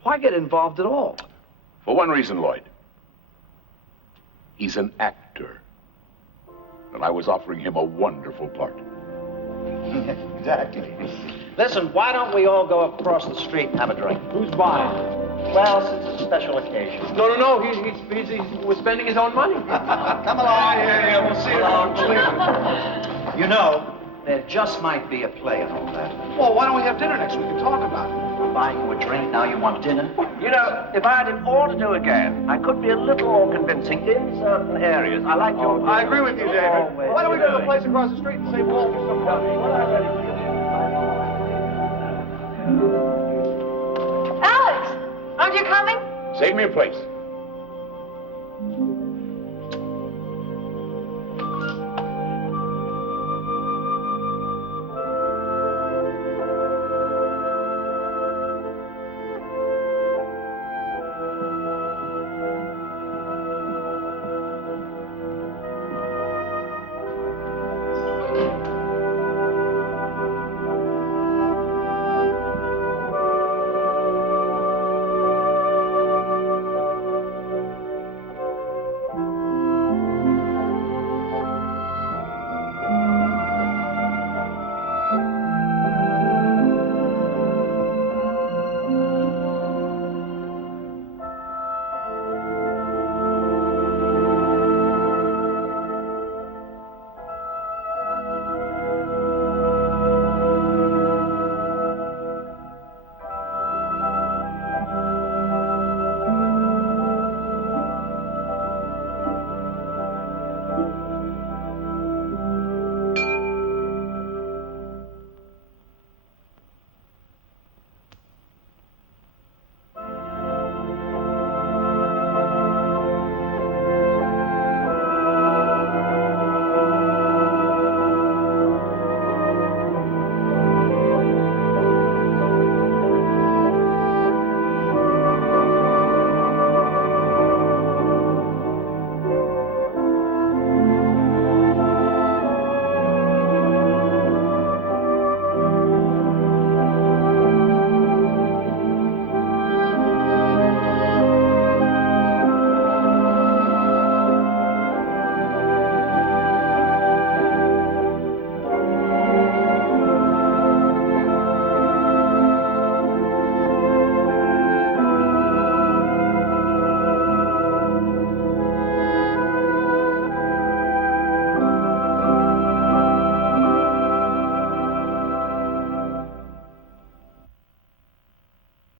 Why get involved at all? For one reason, Lloyd. He's an actor. And I was offering him a wonderful part. Exactly. Listen, why don't we all go across the street and have a drink? Who's buying? Well, since it's a special occasion. No. He was spending his own money. Come along. Yeah, we'll see you around. You know, there just might be a play in all that. Well, why don't we have dinner next week and talk about it? I'm buying you a drink, now you want dinner? You know, if I had it all to do again, I could be a little more convincing in certain areas. I like your... I agree with you, David. Why don't we go to the place across the street and save Walter some money? Alex, aren't you coming? Save me a place.